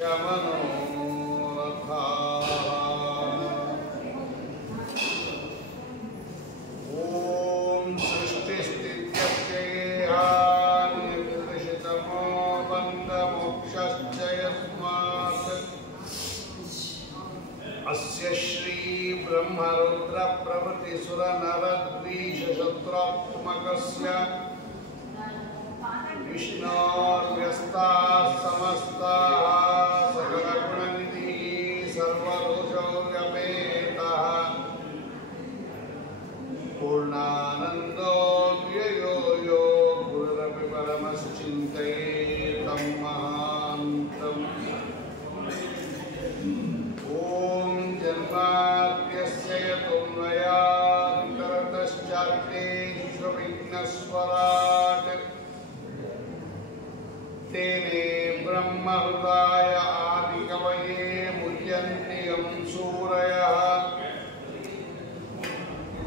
मनोरथा ॐ सृष्टिस्थित्यप्ययेहानिर्दिशितमो बन्धमोक्षश्च यस्मात् अस्य श्री ब्रह्मरुद्रप्रभृतिसुरनरद्वीषशत्रुत्मकस्य विष्णोर्व्यस्ताः समस्ताः सकलगुणनिधिः सर्वदोषव्यपेतः पूर्णानन्दो व्ययो यो गुरुरपि परमश्चिन्तयेतं महान्तम् ॐ जन्माद्यस्य यतोऽन्वयान्तरतश्चार्थेष्वविघ्नस्वराट् तेने ब्रह्महृदाय आदिकवये मुह्यन्ति यं सूरयः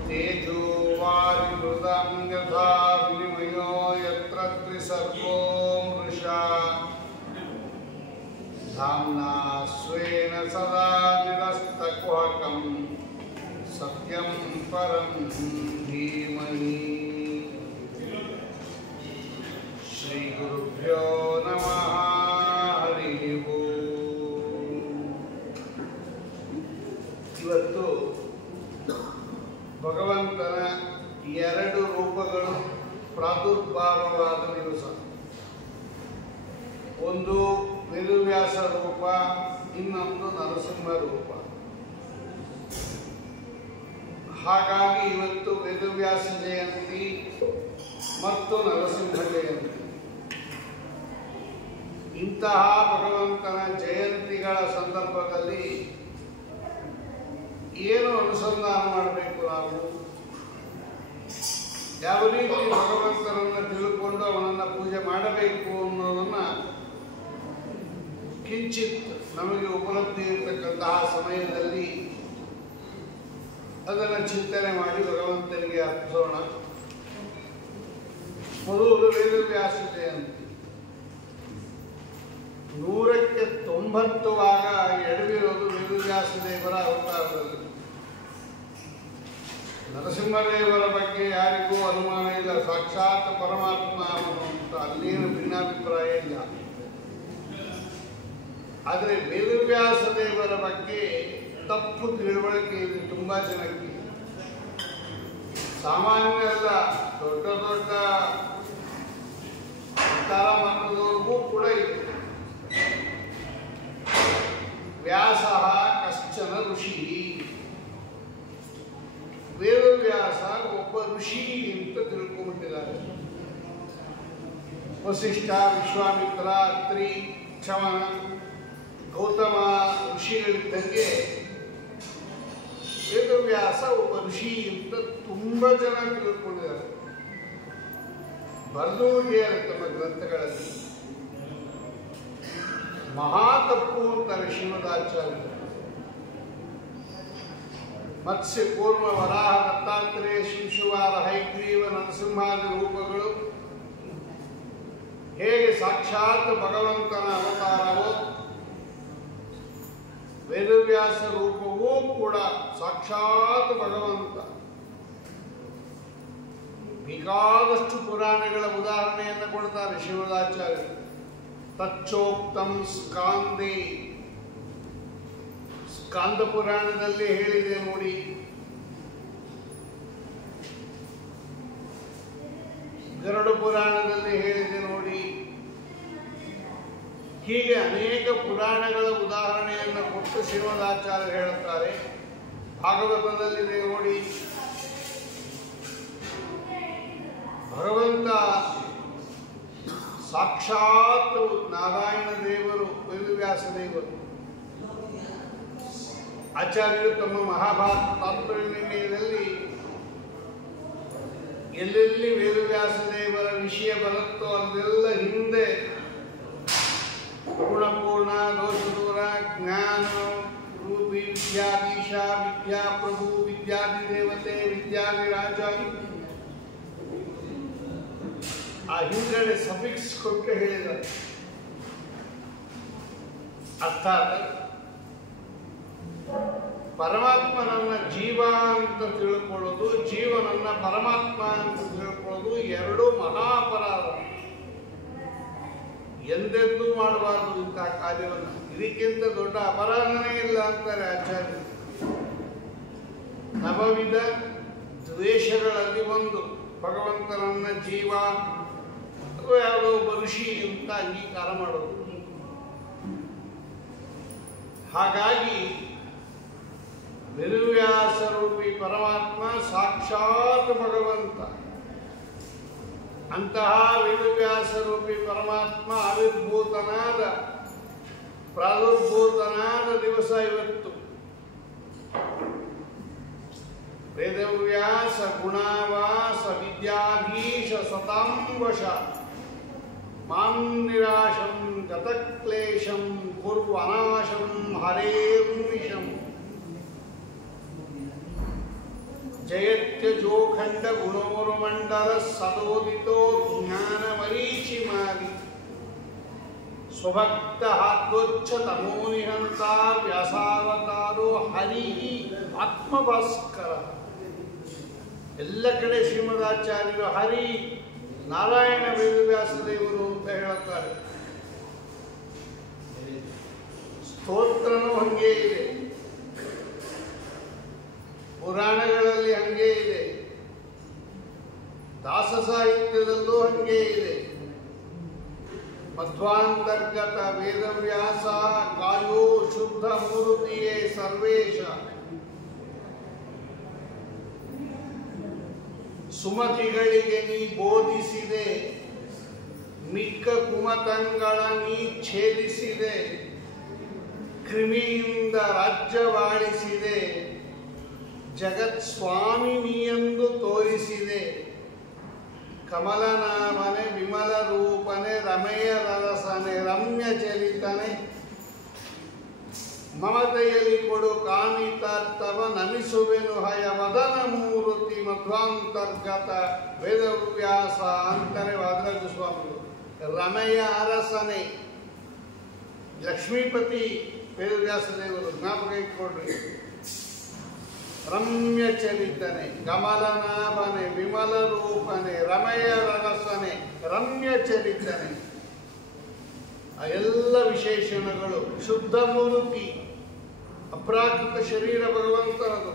तेजो वारिमृदं यथा विनिमयो यत्र त्रिसर्गो मृषा धाम्ना स्वेन सदा निरस्तकुहकं सत्यं परं धीमहि श्री गुरुभ्यो नमः हरि ओಂ। ಇವತ್ತು ಭಗವಂತನ ಎರಡು ರೂಪಗಳು ಪ್ರಾದುರ್ಭಾವವಾದ ದಿವಸ. ಒಂದು ವೇದವ್ಯಾಸ ರೂಪ, ಇನ್ನೊಂದು ನರಸಿಂಹ ರೂಪ. ಹಾಗಾಗಿ ಇವತ್ತು ವೇದವ್ಯಾಸ ಜಯಂತಿ ಮತ್ತು ನರಸಿಂಹ ಜಯಂತಿ. ಇಂತಹ ಭಗವಂತನ ಜಯಂತಿಗಳ ಸಂದರ್ಭದಲ್ಲಿ ಏನು ಅನುಸಂಧಾನ ಮಾಡಬೇಕು, ನಾವು ಯಾವ ರೀತಿ ಭಗವಂತನನ್ನು ತಿಳ್ಕೊಂಡು ಅವನನ್ನು ಪೂಜೆ ಮಾಡಬೇಕು ಅನ್ನೋದನ್ನು ಕಿಂಚಿತ್ ನಮಗೆ ಉಪಲಬ್ಧಿ ಇರತಕ್ಕಂತಹ ಸಮಯದಲ್ಲಿ ಅದನ್ನು ಚಿಂತನೆ ಮಾಡಿ ಭಗವಂತನಿಗೆ ಅರ್ಪಿಸೋಣ. ಮೊದಲು ವೇದವ್ಯಾಸ ಜಯಂತಿ. 100ಕ್ಕೆ 90 ಭಾಗ ಎಡವಿರೋದು ವೇದವ್ಯಾಸ ದೇವರ ಅವತಾರದಲ್ಲಿ. ನರಸಿಂಹದೇವರ ಬಗ್ಗೆ ಯಾರಿಗೂ ಅನುಮಾನ ಇಲ್ಲ, ಸಾಕ್ಷಾತ್ ಪರಮಾತ್ಮ ಅವನು ಅಂತ, ಅಲ್ಲೇನು ಭಿನ್ನಾಭಿಪ್ರಾಯ ಇಲ್ಲ. ಆದರೆ ವೇದವ್ಯಾಸ ದೇವರ ಬಗ್ಗೆ ತಪ್ಪು ತಿಳುವಳಿಕೆ ಇದೆ ತುಂಬ ಜನಕ್ಕೆ. ಸಾಮಾನ್ಯ ಅಲ್ಲ, ದೊಡ್ಡ ದೊಡ್ಡ ಮಟ್ಟದವರೆಗೂ ಕೂಡ ಇದೆ. ವ್ಯಾಸ ಕಶ್ಚನ ಋಷಿ, ವೇದವ್ಯಾಸ ಒಬ್ಬ ಋಷಿ ಅಂತ ತಿಳ್ಕೊಂಡ್ಬಿಟ್ಟಿದ್ದಾರೆ. ವಸಿಷ್ಠ, ವಿಶ್ವಾಮಿತ್ರ, ಅತ್ರಿ, ಕ್ಷಮನ, ಗೌತಮ ಋಷಿಗಳಿದ್ದಂಗೆ ವೇದವ್ಯಾಸ ಒಬ್ಬ ಋಷಿ ಅಂತ ತುಂಬ ಜನ ತಿಳ್ಕೊಂಡಿದ್ದಾರೆ. ಬರೆದೋಗಿದ್ದಾರೆ ತಮ್ಮ ಗ್ರಂಥಗಳಲ್ಲಿ. ಮಹಾ ತಪ್ಪು ಅಂತಾರೆ ಶ್ರೀಮದಾಚಾರ್ಯರು. ಮತ್ಸ್ಯ, ಕೂರ್ಮ, ವರಾಹ, ದತ್ತಾತ್ರೇಯ, ಶಿಂಶುವಾರ, ಹೈಗ್ರೀವ, ನರಸಿಂಹಾದಿ ರೂಪಗಳು ಹೇಗೆ ಸಾಕ್ಷಾತ್ ಭಗವಂತನ ಅವತಾರವೋ, ವೇದವ್ಯಾಸ ರೂಪವೂ ಕೂಡ ಸಾಕ್ಷಾತ್ ಭಗವಂತ. ಬೇಕಾದಷ್ಟು ಪುರಾಣಗಳ ಉದಾಹರಣೆಯನ್ನು ಕೊಡ್ತಾರೆ ಶ್ರೀಮದಾಚಾರ್ಯರು. ತಚ್ಚೋಕ್ತಂ ಸ್ಕಾಂದೇ, ಸ್ಕಾಂದ ಪುರಾಣದಲ್ಲಿ ಹೇಳಿದೆ ನೋಡಿ. ಗರುಡ ಪುರಾಣದಲ್ಲಿ ಹೇಳಿದೆ ನೋಡಿ. ಹೀಗೆ ಅನೇಕ ಪುರಾಣಗಳ ಉದಾಹರಣೆಯನ್ನು ಕೊಟ್ಟು ಶ್ರೀಮದಾಚಾರ್ಯರು ಹೇಳುತ್ತಾರೆ. ಭಾಗವತದಲ್ಲಿದೆ ನೋಡಿ. ಭಗವಂತ ಸಾಕ್ಷಾತ್ ನಾರಾಯಣ ದೇವರು, ವೇದವ್ಯಾಸ ದೇವರು. ಆಚಾರ್ಯರು ತಮ್ಮ ಮಹಾಭಾರತ ತಾತ್ಪರ್ಯನಿರ್ಣಯದಲ್ಲಿ ಎಲ್ಲೆಲ್ಲಿ ವೇದವ್ಯಾಸ ದೇವರ ವಿಷಯ ಬರುತ್ತೋ ಅಲ್ಲೆಲ್ಲ ಹಿಂದೆ ಗುಣಪೂರ್ಣ, ದೋಷದೂರ, ಜ್ಞಾನ ರೂಪಿ, ವಿದ್ಯಾಧೀಶ, ವಿದ್ಯಾಪ್ರಭು, ವಿದ್ಯಾಧಿದೇವತೆ, ವಿದ್ಯಾಧಿರಾಜ, ಆ ಹಿಂದ್ಗಡೆ ಸಫಿಕ್ಸ್ ಕೊಟ್ಟು ಹೇಳಿದ್ದಾರೆ. ಅರ್ಥಾತ್ ಪರಮಾತ್ಮನನ್ನ ಜೀವ ಅಂತ ತಿಳ್ಕೊಳ್ಳೋದು, ಜೀವನನ್ನ ಪರಮಾತ್ಮ ಅಂತ ತಿಳ್ಕೊಳ್ಳೋದು ಎರಡು ಮಹಾಪರಾಧ. ಎಂದೆಂದೂ ಮಾಡಬಾರ್ದು ಇಂತಹ ಕಾರ್ಯವನ್ನು. ಇದಕ್ಕಿಂತ ದೊಡ್ಡ ಅಪರಾಧನೇ ಇಲ್ಲ ಅಂತಾರೆ ಆಚಾರ್ಯರು. ನವವಿಧ ದ್ವೇಷಗಳಲ್ಲಿ ಒಂದು ಭಗವಂತನನ್ನ ಜೀವ ಅಥವಾ ಯಾವುದೋ ಒಬ್ಬ ಋಷಿ ಅಂತ ಅಂಗೀಕಾರ ಮಾಡೋದು. ಹಾಗಾಗಿ ವೇದವ್ಯಾಸರೂಪಿ ಪರಮಾತ್ಮ ಸಾಕ್ಷಾತ್ ಭಗವಂತ. ಅಂತಹ ವೇದವ್ಯಾಸರೂಪಿ ಪರಮಾತ್ಮ ಪ್ರಾದುರ್ಭೂತನಾದ ದಿವಸ ಇವತ್ತು. ವೇದವ್ಯಾಸ ಗುಣಾವಾಸ ವಿದ್ಯಾಧೀಶ ಸತಾಂವಶ ಮಾಂ ನಿರಾಶಂ ಗತಕ್ಲೇಶಂ ಕುರ್ವನಾಶಂ ಹರೇರ್ನಿಶಂ ಜಯತ್ಯಜೋಖಂಡ ಗುಣೋರ್ಮಂಡಲ ಸದೋದಿತೋ ಜ್ಞಾನ ಮರೀಚಿಮಾಲಿ ಸ್ವಭಕ್ತ ಹಾತ್ವಚ್ಛ ತಮೋನಿಹಂತ ವ್ಯಾಸಾವತಾರೋ ಹರಿ ಆತ್ಮಭಾಸ್ಕರ. ಎಲ್ಲ ಕಡೆ ಶ್ರೀಮದಾಚಾರ್ಯರು ಹರಿ ನಾರಾಯಣ ವೇದವ್ಯಾಸದೇವರು ಅಂತ ಹೇಳುತ್ತಾರೆ. ಸ್ತೋತ್ರನೂ ಹಂಗೇ ಇದೆ, ಪುರಾಣಗಳಲ್ಲಿ ಹಂಗೇ ಇದೆ, ದಾಸ ಸಾಹಿತ್ಯದಲ್ಲೂ ಹಂಗೇ ಇದೆ. ಮಧ್ವಾಂತರ್ಗತ ವೇದವ್ಯಾಸ ಕಾಯೋ ಶುದ್ಧ ಮೂರ್ತಿಯೇ ಸರ್ವೇಶ ಸುಮತಿಗಳಿಗೆ ನೀ ಬೋಧಿಸಿದೆ, ಮಿಕ್ಕ ಕುಮತಂಗಳ ನೀ ಛೇದಿಸಿದೆ, ಕ್ರಿಮಿಯಿಂದ ರಾಜ್ಯವಾಳಿಸಿದೆ, ಜಗತ್ ಸ್ವಾಮಿ ನೀಯೆಂದು ತೋರಿಸಿದೆ. ಕಮಲನಾಮನೆ ವಿಮಲ ರೂಪನೆ ರಮೆಯ ರರಸನೆ ರಮ್ಯ ಚರಿತನೆ ಮಮತೆಯಲ್ಲಿ ಕೊಡು ಕಾಮಿತಾರ್ಥವ ನಮಿಸುವೆನು ಹಯ ವದನ ಮೂರ್ತಿ ಮಧ್ವಾಂತರ್ಗತ ವೇದವ್ಯಾಸ ಅಂತಾರೆ ವಾದರಾಜ ಸ್ವಾಮಿಗಳು. ರಮೆಯ ಅರಸನೆ ಲಕ್ಷ್ಮೀಪತಿ ವೇದವ್ಯಾಸದೇವರು ಜ್ಞಾಪಕ ಇಟ್ಕೊಡ್ರಿ. ರಮ್ಯ ಚರಿತನೆ ಕಮಲನಾಭನೆ ವಿಮಲ ರೂಪನೆ ರಮೆಯ ರರಸನೆ ರಮ್ಯ ಚರಿತನೆ, ಆ ಎಲ್ಲ ವಿಶೇಷಣಗಳು. ಶುದ್ಧ ಮೂರ್ತಿ ಅಪ್ರಾಕೃತ ಶರೀರ ಭಗವಂತನದು.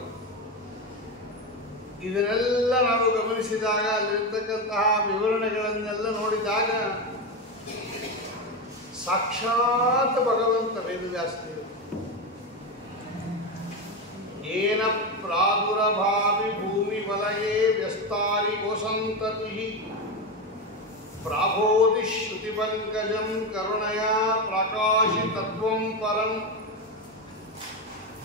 ಇದನ್ನೆಲ್ಲ ನಾವು ಗಮನಿಸಿದಾಗ, ಅಲ್ಲಿರ್ತಕ್ಕಂತಹ ವಿವರಣೆಗಳನ್ನೆಲ್ಲ ನೋಡಿದಾಗ ಸಾಕ್ಷಾತ್ ಭಗವಂತ ವೇದವ್ಯಾಸದೇವರು. ಏನ ಪ್ರಾದುರಭಾವಿ ಭೂಮಿ ವಲಯೇ ವ್ಯಸ್ತಾರಿ ಗೋಸಂತತಿ ಪ್ರಾಬೋಧಿ ಶ್ರುತಿ ಪಂಕಜಂ ಕರುಣಯ ಪ್ರಕಾಶಿತತ್ವಂ ಪರಂ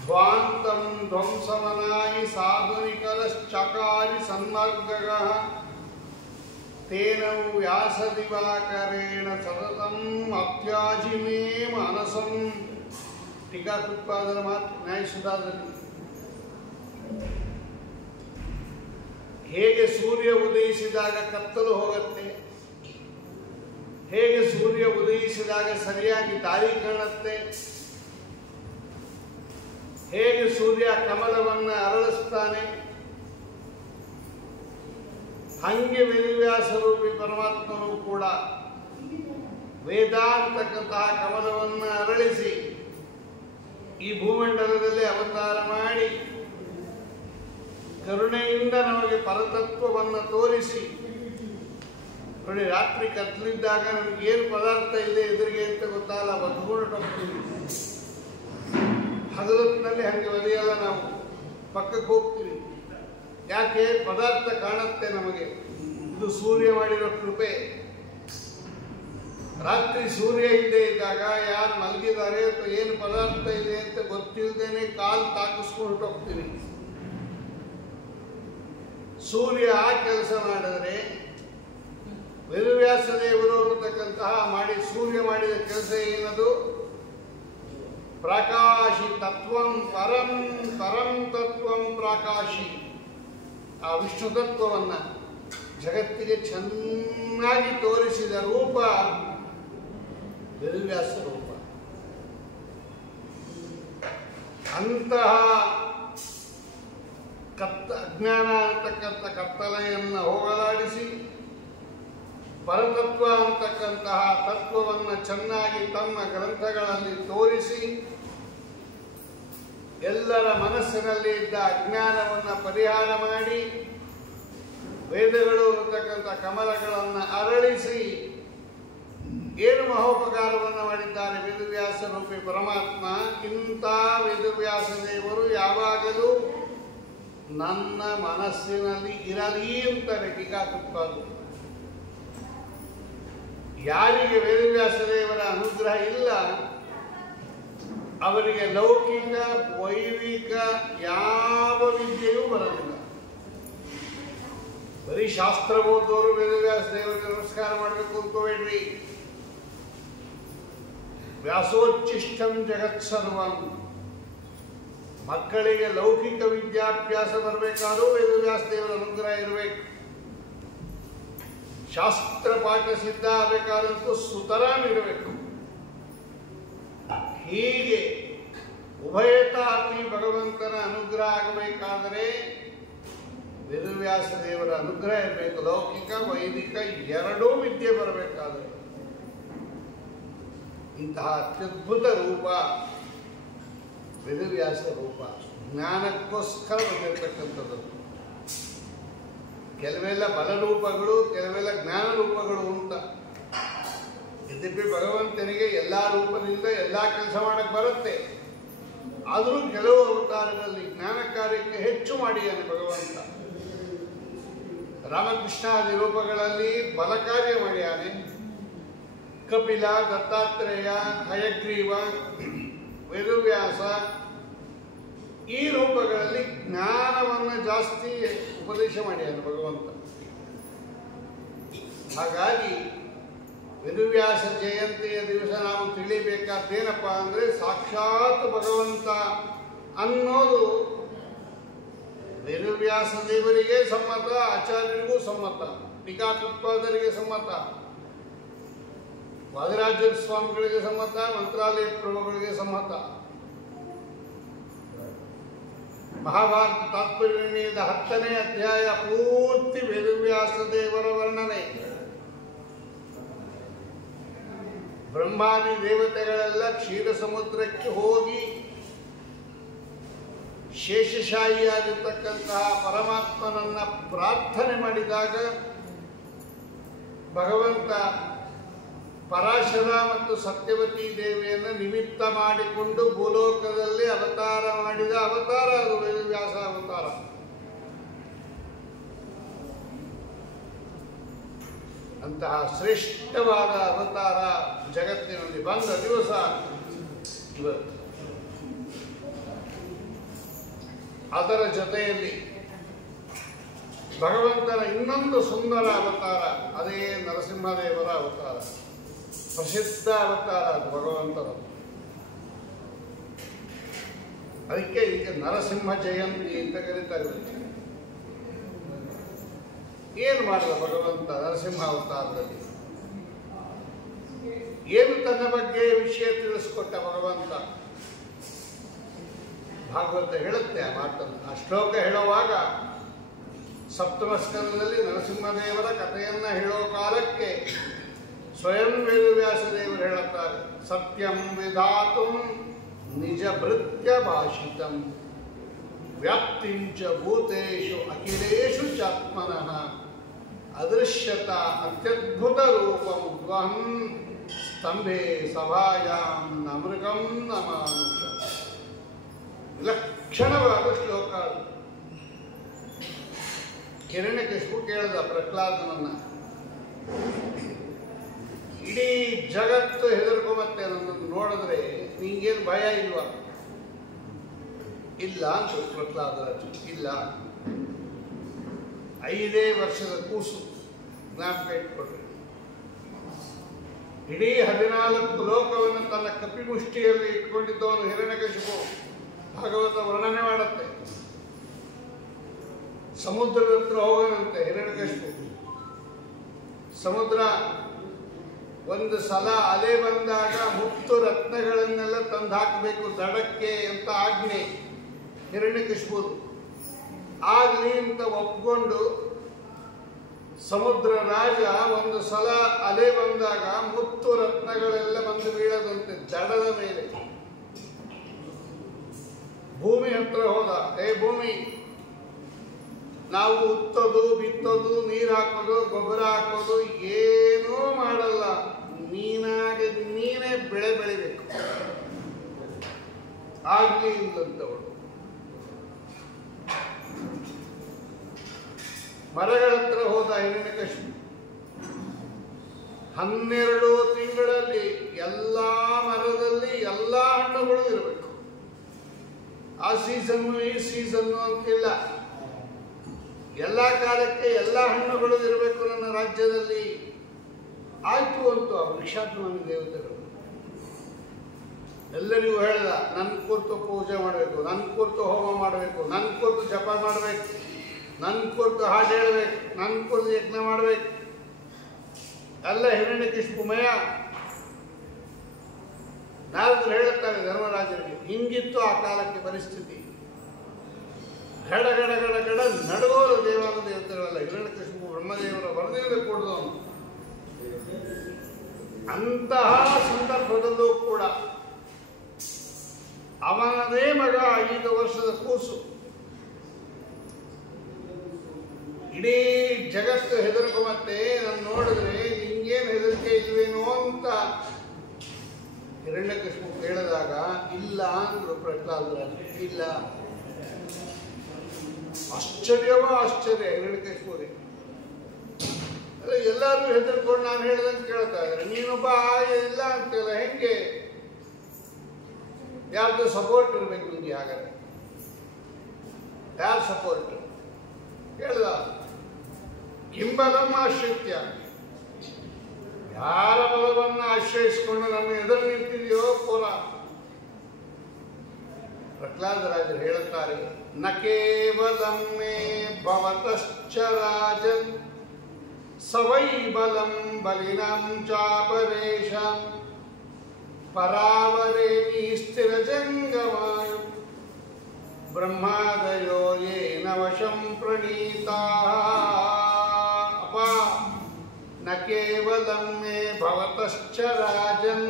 ಧ್ವಾಂತಂ ಧ್ವಂಸವನಾಯಿ ಸಾಧುನಿಕರಶ್ಚಕಾರಿ ಸನ್ಮಾರ್ಗಃ ತೇನ ವ್ಯಾಸದಿವಾಕರೇಣ ಸತತಂ ಅತ್ಯಾಜಿ ಮೇ ಮಾನಸಂ. ಟೀಕಾಕೃತ್ಪಾದರ ಮಾತು ನ್ಯಾಯಸುಧಾದಲ್ಲಿ. ಹೇಗೆ ಸೂರ್ಯ ಉದಯಿಸಿದಾಗ ಕತ್ತಲು ಹೋಗುತ್ತೆ, ಹೇಗೆ ಸೂರ್ಯ ಉದಯಿಸಿದಾಗ ಸರಿಯಾಗಿ ದಾರಿ ಕಾಣುತ್ತೆ, ಹೇಗೆ ಸೂರ್ಯ ಕಮಲವನ್ನು ಅರಳಿಸ್ತಾನೆ, ಹಂಗೆ ವೇದವ್ಯಾಸರೂಪಿ ಪರಮಾತ್ಮನು ಕೂಡ ವೇದ ಅಂತಕ್ಕಂತಹ ಕಮಲವನ್ನು ಅರಳಿಸಿ ಈ ಭೂಮಂಡಲದಲ್ಲಿ ಅವತಾರ ಮಾಡಿ ಕರುಣೆಯಿಂದ ನಮಗೆ ಪರತತ್ವವನ್ನು ತೋರಿಸಿ. ನೋಡಿ, ರಾತ್ರಿ ಕತ್ತಲಿದ್ದಾಗ ನಮಗೇನು ಪದಾರ್ಥ ಇದೆ ಎದುರಿಗೆ ಅಂತ ಗೊತ್ತಾಗಲ್ಲ, ಬದ್ಕೊಂಡು ಹೋಗ್ತೀವಿ. ಹಗಲೊತ್ತಿನಲ್ಲಿ ಹಾಗೆ ಒದೆಯಲ್ಲ, ನಾವು ಪಕ್ಕಕ್ಕೆ ಹೋಗ್ತೀವಿ. ಯಾಕೆ? ಪದಾರ್ಥ ಕಾಣುತ್ತೆ ನಮಗೆ. ಇದು ಸೂರ್ಯ ಮಾಡಿರೋ ಕೃಪೆ. ರಾತ್ರಿ ಸೂರ್ಯ ಇಲ್ಲದೆ ಇದ್ದಾಗ ಯಾರು ಮಲಗಿದ್ದಾರೆ ಅಥವಾ ಏನು ಪದಾರ್ಥ ಇದೆ ಅಂತ ಗೊತ್ತಿಲ್ಲದೇನೆ ಕಾಲು ತಾಕಿಸ್ಕೊಂಡು ಹೋಗ್ತೀವಿ. ಸೂರ್ಯ ಆ ಕೆಲಸ ಮಾಡಿದರೆ ವೇದವ್ಯಾಸದೇವರು ಅನ್ನತಕ್ಕಂತಹ ಸೂರ್ಯ ಮಾಡಿದ ಕೆಲಸ ಏನದು? ಪ್ರಕಾಶಿ ತತ್ವಂ ಪರಂ ಪರಂ ತತ್ವಂ ಪ್ರಕಾಶಿ. ಆ ವಿಷ್ಣು ತತ್ವವನ್ನು ಜಗತ್ತಿಗೆ ಚೆನ್ನಾಗಿ ತೋರಿಸಿದ ರೂಪ ವೇದವ್ಯಾಸ ರೂಪ. ಅಂತಹ ಅಜ್ಞಾನ ಅಂತಕ್ಕಂಥ ಕತ್ತಲೆಯನ್ನು ಹೋಗಲಾಡಿಸಿ ಪರತತ್ವ ಅಂತಕ್ಕಂತಹ ತತ್ವವನ್ನು ಚೆನ್ನಾಗಿ ತಮ್ಮ ಗ್ರಂಥಗಳಲ್ಲಿ ತೋರಿಸಿ ಎಲ್ಲರ ಮನಸ್ಸಿನಲ್ಲಿ ಇದ್ದ ಅಜ್ಞಾನವನ್ನು ಪರಿಹಾರ ಮಾಡಿ ವೇದಗಳು ಅಂತಕ್ಕಂಥ ಕಮಲಗಳನ್ನು ಅರಳಿಸಿ ಏನು ಮಹೋಪಕಾರವನ್ನು ಮಾಡಿದ್ದಾರೆ ವೇದವ್ಯಾಸ ರೂಪಿ ಪರಮಾತ್ಮ. ಇಂಥ ವೇದವ್ಯಾಸ ದೇವರು ಯಾವಾಗಲೂ ನನ್ನ ಮನಸ್ಸಿನಲ್ಲಿ ಇರಲಿ ಅಂತಾರೆ ಟೀಕಾಕೃತ್ಪಾದರು. ಯಾರಿಗೆ ವೇದವ್ಯಾಸ ದೇವರ ಅನುಗ್ರಹ ಇಲ್ಲ ಅವರಿಗೆ ಲೌಕಿಕ ವೈದಿಕ ಯಾವ ವಿದ್ಯೆಯೂ ಬರಲಿಲ್ಲ. ಬರೀ ಶಾಸ್ತ್ರ ಓದೋರು ವೇದವ್ಯಾಸ ದೇವರಿಗೆ ನಮಸ್ಕಾರ ಮಾಡಬೇಕು ಅಂದ್ಕೋಬೇಡ್ರಿ. ವ್ಯಾಸೋಚ್ಚಿಷ್ಟಂ ಜಗತ್ಸರ್ವಂ. ಮಕ್ಕಳಿಗೆ ಲೌಕಿಕ ವಿದ್ಯಾಭ್ಯಾಸ ಬರಬೇಕಾದ್ರೂ ವೇದವ್ಯಾಸ ದೇವರ ಅನುಗ್ರಹ ಇರಬೇಕು. ಶಾಸ್ತ್ರ ಪಾಠ ಸಿದ್ಧ ಆಗಬೇಕಾದಂತೂ ಸುತರಾಮ್ ಇರಬೇಕು. ಹೀಗೆ ಉಭಯತಾಪಿ ಭಗವಂತನ ಅನುಗ್ರಹ ಆಗಬೇಕಾದರೆ ವೇದವ್ಯಾಸ ದೇವರ ಅನುಗ್ರಹ ಇರಬೇಕು. ಲೌಕಿಕ ವೈದಿಕ ಎರಡೂ ವಿದ್ಯೆ ಬರಬೇಕಾದರೆ ಇಂತಹ ಅತ್ಯದ್ಭುತ ರೂಪ ವೇದವ್ಯಾಸ ರೂಪ. ಜ್ಞಾನಕ್ಕೋಸ್ಕರ ಬಂದಿರತಕ್ಕಂಥದ್ದು. ಕೆಲವೆಲ್ಲ ಬಲರೂಪಗಳು, ಕೆಲವೆಲ್ಲ ಜ್ಞಾನ ರೂಪಗಳು ಅಂತ. ಯದ್ಯಪಿ ಭಗವಂತನಿಗೆ ಎಲ್ಲ ರೂಪದಿಂದ ಎಲ್ಲ ಕೆಲಸ ಮಾಡಕ್ಕೆ ಬರುತ್ತೆ, ಆದರೂ ಕೆಲವು ಅವತಾರಗಳಲ್ಲಿ ಜ್ಞಾನ ಕಾರ್ಯಕ್ಕೆ ಹೆಚ್ಚು ಮಾಡಿಯಾನೆ ಭಗವಂತ. ರಾಮಕೃಷ್ಣಾದಿ ರೂಪಗಳಲ್ಲಿ ಬಲ ಕಾರ್ಯ ಮಾಡಿಯಾನೆ. ಕಪಿಲ, ದತ್ತಾತ್ರೇಯ, ಹಯಗ್ರೀವ, ವೇದವ್ಯಾಸ ಈ ರೂಪಗಳಲ್ಲಿ ಜ್ಞಾನವನ್ನು ಜಾಸ್ತಿ ಉಪದೇಶ ಮಾಡಿಯಾನೆ ಭಗವಂತ. ಹಾಗಾಗಿ ವೇದವ್ಯಾಸ ಜಯಂತಿಯ ದಿವಸ ನಾವು ತಿಳಿಬೇಕಾದ್ದೇನಪ್ಪ ಅಂದರೆ ಸಾಕ್ಷಾತ್ ಭಗವಂತ ಅನ್ನೋದು ವೇದವ್ಯಾಸ ದೇವರಿಗೆ ಸಮ್ಮತ, ಆಚಾರ್ಯರಿಗೂ ಸಮ್ಮತ, ಟೀಕಾಕೃತ್ಪಾದರಿಗೆ ಸಮ್ಮತ, ವಾದಿರಾಜ ಸ್ವಾಮಿಗಳಿಗೆ ಸಮ್ಮತ, ಮಂತ್ರಾಲಯ ಪ್ರಭುಗಳಿಗೆ ಸಮ್ಮತ. ಮಹಾಭಾರತ ತಾತ್ಪರ್ಯನಿರ್ಣಯದ 10ನೇ ಅಧ್ಯಾಯ ಪೂರ್ತಿ ವೇದವ್ಯಾಸ ದೇವರ ವರ್ಣನೆ. ಬ್ರಹ್ಮಾದಿ ದೇವತೆಗಳೆಲ್ಲ ಕ್ಷೀರ ಸಮುದ್ರಕ್ಕೆ ಹೋಗಿ ಶೇಷಶಾಹಿಯಾಗಿರ್ತಕ್ಕಂತಹ ಪರಮಾತ್ಮನನ್ನ ಪ್ರಾರ್ಥನೆ ಮಾಡಿದಾಗ ಭಗವಂತ ಪರಾಶರ ಮತ್ತು ಸತ್ಯವತಿ ದೇವಿಯನ್ನು ನಿಮಿತ್ತ ಮಾಡಿಕೊಂಡು ಭೂಲೋಕದಲ್ಲಿ ಅವತಾರ ಮಾಡಿದ ಅವತಾರ ಅದು ವೇದವ್ಯಾಸ ಅವತಾರ. ಅಂತಹ ಶ್ರೇಷ್ಠವಾದ ಅವತಾರ ಜಗತ್ತಿನಲ್ಲಿ ಬಂದ ದಿವಸ ಇವತ್ತು. ಅದರ ಜೊತೆಯಲ್ಲಿ ಭಗವಂತನ ಇನ್ನೊಂದು ಸುಂದರ ಅವತಾರ, ಅದೇ ನರಸಿಂಹದೇವರ ಅವತಾರ. ಪ್ರಸಿದ್ಧ ಅವತಾರ ಅದು ಭಗವಂತನ. ಅದಕ್ಕೆ ಇದಕ್ಕೆ ನರಸಿಂಹ ಜಯಂತಿ ಅಂತ ಕರೀತಾರೆ. ಏನು ಮಾಡಿದ ಭಗವಂತ ನರಸಿಂಹ ಅವತಾರದಲ್ಲಿ? ಏನು ತನ್ನ ಬಗ್ಗೆ ವಿಷಯ ತಿಳಿಸ್ಕೊಟ್ಟ ಭಗವಂತ? ಭಾಗವತ ಹೇಳುತ್ತೆ ಆ ಮಾತನ್ನು. ಆ ಶ್ಲೋಕ ಹೇಳುವಾಗ ಸಪ್ತಮ ಸ್ಕಂದದಲ್ಲಿ ನರಸಿಂಹದೇವರ ಕಥೆಯನ್ನ ಹೇಳೋ ಕಾಲಕ್ಕೆ ಸ್ವಯಂ ವೇದವ್ಯಾಸ ದೇವರು ಹೇಳುತ್ತಾರೆ, ಸತ್ಯಂ ವಿಧಾತು ನಿಜ ಭೃತ್ಯ ಭಾಷಿತಂ ವ್ಯಾಪ್ತಿಂಚ ಭೂತೇಷು ಅಖಿಲೇಷು ಚಾತ್ಮನಃ ಅದೃಶ್ಯತ ಅತ್ಯದ್ಭುತ ರೂಪಂ ತ್ವಹಂ ಸ್ತಂಭೆ ಸಭಾಯಾಂ ನಮೃಗಂ ನಮಾನುಷ. ವಿಲಕ್ಷಣವಾದ ಶ್ಲೋಕ. ಹಿರಣ್ಯಕಶಿಪು ಕೇಳಿದ ಪ್ರಹ್ಲಾದನನ್ನ, ಇಡೀ ಜಗತ್ತು ಹೆದರ್ಕೊಂಬತ್ತೆ ನನ್ನನ್ನು ನೋಡಿದ್ರೆ, ನಿಂಗೇನು ಭಯ ಇಲ್ವಾ? ಇಲ್ಲ ಅಂತ ಪ್ರಹ್ಲಾದರಾಜು. ಇಲ್ಲ, 5 ವರ್ಷದ ಕೂಸು, ಜ್ಞಾಪಕ ಇಟ್ಕೊಡ್ರಿ. ಇಡೀ 14 ಲೋಕವನ್ನು ತನ್ನ ಕಪಿಮುಷ್ಟಿಯಲ್ಲಿ ಇಟ್ಕೊಂಡಿದ್ದವನು ಹಿರಣ್ಯಕಶಿಪು. ಭಾಗವತ ವರ್ಣನೆ ಮಾಡುತ್ತೆ. ಸಮುದ್ರದ ಹತ್ರ ಹೋಗನಂತೆ ಹಿರಣ್ಯಕಶಿಪು. ಸಮುದ್ರ ಒಂದು ಸಲ ಅಲೆ ಬಂದಾಗ ಮುತ್ತು ರತ್ನಗಳನ್ನೆಲ್ಲ ತಂದು ಹಾಕಬೇಕು ದಡಕ್ಕೆ ಅಂತ ಆಜ್ಞೆ ಹಿರಣ್ಯಕಶಿಪುದು. ಆಗ್ಲಿ ಅಂತ ಒಪ್ಕೊಂಡು ಸಮುದ್ರ ರಾಜ ಒಂದು ಸಲ ಅಲೆ ಬಂದಾಗ ಮುತ್ತು ರತ್ನಗಳೆಲ್ಲ ಬಂದು ಬೀಳದಂತೆ ದಡದ ಮೇಲೆ. ಭೂಮಿ ಹತ್ರ ಹೋದ, ಏ ಭೂಮಿ, ನಾವು ಉತ್ತೋದು ಬಿತ್ತೋದು ನೀರು ಹಾಕೋದು ಗೊಬ್ಬರ ಹಾಕೋದು ಏನೂ ಮಾಡಲ್ಲ, ನೀನೇ ಬೆಳೆ ಬೆಳಿಬೇಕು. ಆಗ್ಲಿ ಇಲ್ಲಂತವಳು ಮರಗಳ ಹತ್ರ ಹೋದ ಹಿರಣ್ಯಕಶಿಪು. 12 ತಿಂಗಳಲ್ಲಿ ಎಲ್ಲಾ ಮರದಲ್ಲಿ ಎಲ್ಲಾ ಹಣ್ಣುಗಳು ಇರಬೇಕು. ಆ ಸೀಸನ್ನು ಈ ಸೀಸನ್ನು ಅಂತಿಲ್ಲ, ಎಲ್ಲಾ ಕಾಲಕ್ಕೆ ಎಲ್ಲಾ ಹಣ್ಣುಗಳು ಇರಬೇಕು ನನ್ನ ರಾಜ್ಯದಲ್ಲಿ. ಆಯ್ತು ಅಂತು ಆ ವೃಕ್ಷಾತ್ಮನ ದೇವತೆಗಳು. ಎಲ್ಲರಿಗೂ ಹೇಳ್ದ, ನನ್ನ ಕುರಿತು ಪೂಜೆ ಮಾಡಬೇಕು, ನನ್ನ ಕುರಿತು ಹೋಮ ಮಾಡಬೇಕು, ನನ್ನ ಕುರಿತು ಜಪ ಮಾಡಬೇಕು, ನನ್ನ ಕುರಿತು ಹಾಡು ಹೇಳಬೇಕು, ನನ್ನ ಕುರಿತು ಯಜ್ಞ ಮಾಡಬೇಕು. ಎಲ್ಲ ಹಿರಣ್ಯಕಶಿಪುಮಯ. ನಾರದರು ಹೇಳುತ್ತಾರೆ ಧರ್ಮರಾಜರಿಗೆ, ಹಿಂಗಿತ್ತು ಆ ಕಾಲಕ್ಕೆ ಪರಿಸ್ಥಿತಿ. ಗಡ ಗಡ ಗಡ ಗಡ ನಡುಗೋರು ದೇವಾನ ದೇವತೆಗಳಲ್ಲ. ಹಿರಣ್ಯಕಶಿಪು ಬ್ರಹ್ಮದೇವರ ವರದಿಂದ ಕೂಡಿದವನು. ಅಂತಹ ಸಂದರ್ಭದಲ್ಲೂ ಕೂಡ ಅವನದೇ ಮಗ 5 ವರ್ಷದ ಕೂಸು. ಇಡೀ ಜಗತ್ತು ಹೆದರ್ಕೊಂಬತ್ತೆ, ನಾನು ನೋಡಿದ್ರೆ ನಿಂಗೇನು ಹೆದರಿಕೆ ಇಲ್ವೇನೋ ಅಂತ ಹಿರಣ್ಯಕಶಿಪು ಕೇಳಿದಾಗ ಇಲ್ಲ ಅಂದ್ರು ಪ್ರಹ್ಲಾದರಾಜ. ಇಲ್ಲ, ಆಶ್ಚರ್ಯವೋ ಆಶ್ಚರ್ಯ ಹಿರಣ್ಯಕಶಿಪುಗೆ. ಎಲ್ಲರೂ ಹೆದರ್ಕೊಂಡು ನಾನು ಹೇಳ್ದಂಗೆ ಕೇಳ್ತಾ ಇದ್ದಾರೆ, ನೀನೊಬ್ಬ ಇಲ್ಲ ಅಂತೆಲ್ಲ ಹೆಂಗೆ? ಯಾರ್ದು ಸಪೋರ್ಟ್ ಇರ್ಬೇಕು ನಿಮಗೆ? ಹಾಗಾದ್ರೆ ಯಾರು ಸಪೋರ್ಟ್? ಹೇಳ್ದ, ಕಿಂಬಲಂ ಆಶ್ರಿತ್ಯ, ಯಾರ ಬಲವನ್ನು ಆಶ್ರಯಿಸಿಕೊಂಡು ನನ್ನ ಎದುರು ನಿಂತಿದೆಯೋ ಪುರ. ಪ್ರಹ್ಲಾದರಾಜರು ಹೇಳುತ್ತಾರೆ, ನ ಕೇವಲಂ ಮೇ ಭವತಶ್ಚ ರಾಜನ್ ಸವೈ ಬಲಂ ಬಲಿನಾಂ ಚಾಪರೇಶಾಂ ಪರಾವರೇಮಿ ಸ್ಥಿರಜಂಗಮಾಯು ಬ್ರಹ್ಮಾದಯೋ ಯೇನ ವಶಂ ಪ್ರಣೀತಾಃ. ಅಪ ನ ಕೇವಲಂ ಮೇ ಭವತಶ್ಚ ರಾಜನ್,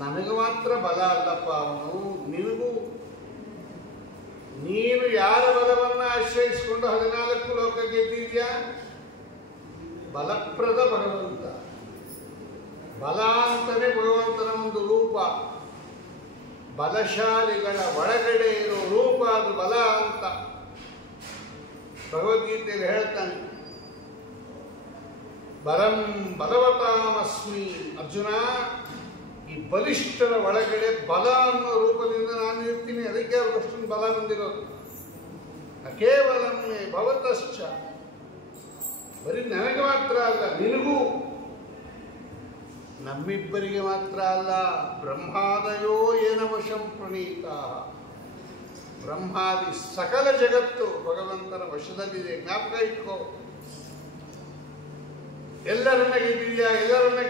ನನಗೆ ಮಾತ್ರ ಬಲ ಅಲ್ಲಪ್ಪ ಅವನು, ನಿನಗೂ. ನೀನು ಯಾರ ಬಲವನ್ನು ಆಶ್ರಯಿಸಿಕೊಂಡು 14 ಲೋಕ ಗೆದ್ದಿದ್ಯಾ? ಬಲಪ್ರದ ಭಗವಂತ. ಬಲ ಅಂತಲೇ ಭಗವಂತನ ಒಂದು ರೂಪ. ಬಲಶಾಲಿಗಳ ಒಳಗಡೆ ಇರೋ ರೂಪ ಅದು ಬಲ ಅಂತ ಭಗವದ್ಗೀತೆಯಲ್ಲಿ ಹೇಳ್ತಾನೆ. ಬಲಂ ಬಲವತಾಮಸ್ಮಿ. ಅರ್ಜುನ, ಈ ಬಲಿಷ್ಠರ ಒಳಗಡೆ ಬಲ ಅನ್ನೋ ರೂಪದಿಂದ ನಾನು ಇರ್ತೀನಿ, ಅದಕ್ಕೆ ಅವ್ರು ಅಷ್ಟೊಂದು ಬಲ ಬಂದಿರೋದು. ಕೇವಲಮ್ಮೆ ಭವತಶ್ಚ, ಬರೀ ನನಗೆ ಮಾತ್ರ ಅಲ್ಲ, ನಿನಗೂ, ನಮ್ಮಿಬ್ಬರಿಗೆ ಮಾತ್ರ ಅಲ್ಲ. ಬ್ರಹ್ಮಾದಯೋ ಏನ ವಶಂ ಪ್ರಣೀತಾ, ಬ್ರಹ್ಮಾದಿ ಸಕಲ ಜಗತ್ತು ಭಗವಂತನ ವಶದಲ್ಲಿದೆ. ಜ್ಞಾಪಕ ಇಟ್ಕೋ. ಎಲ್ಲರನ್ನ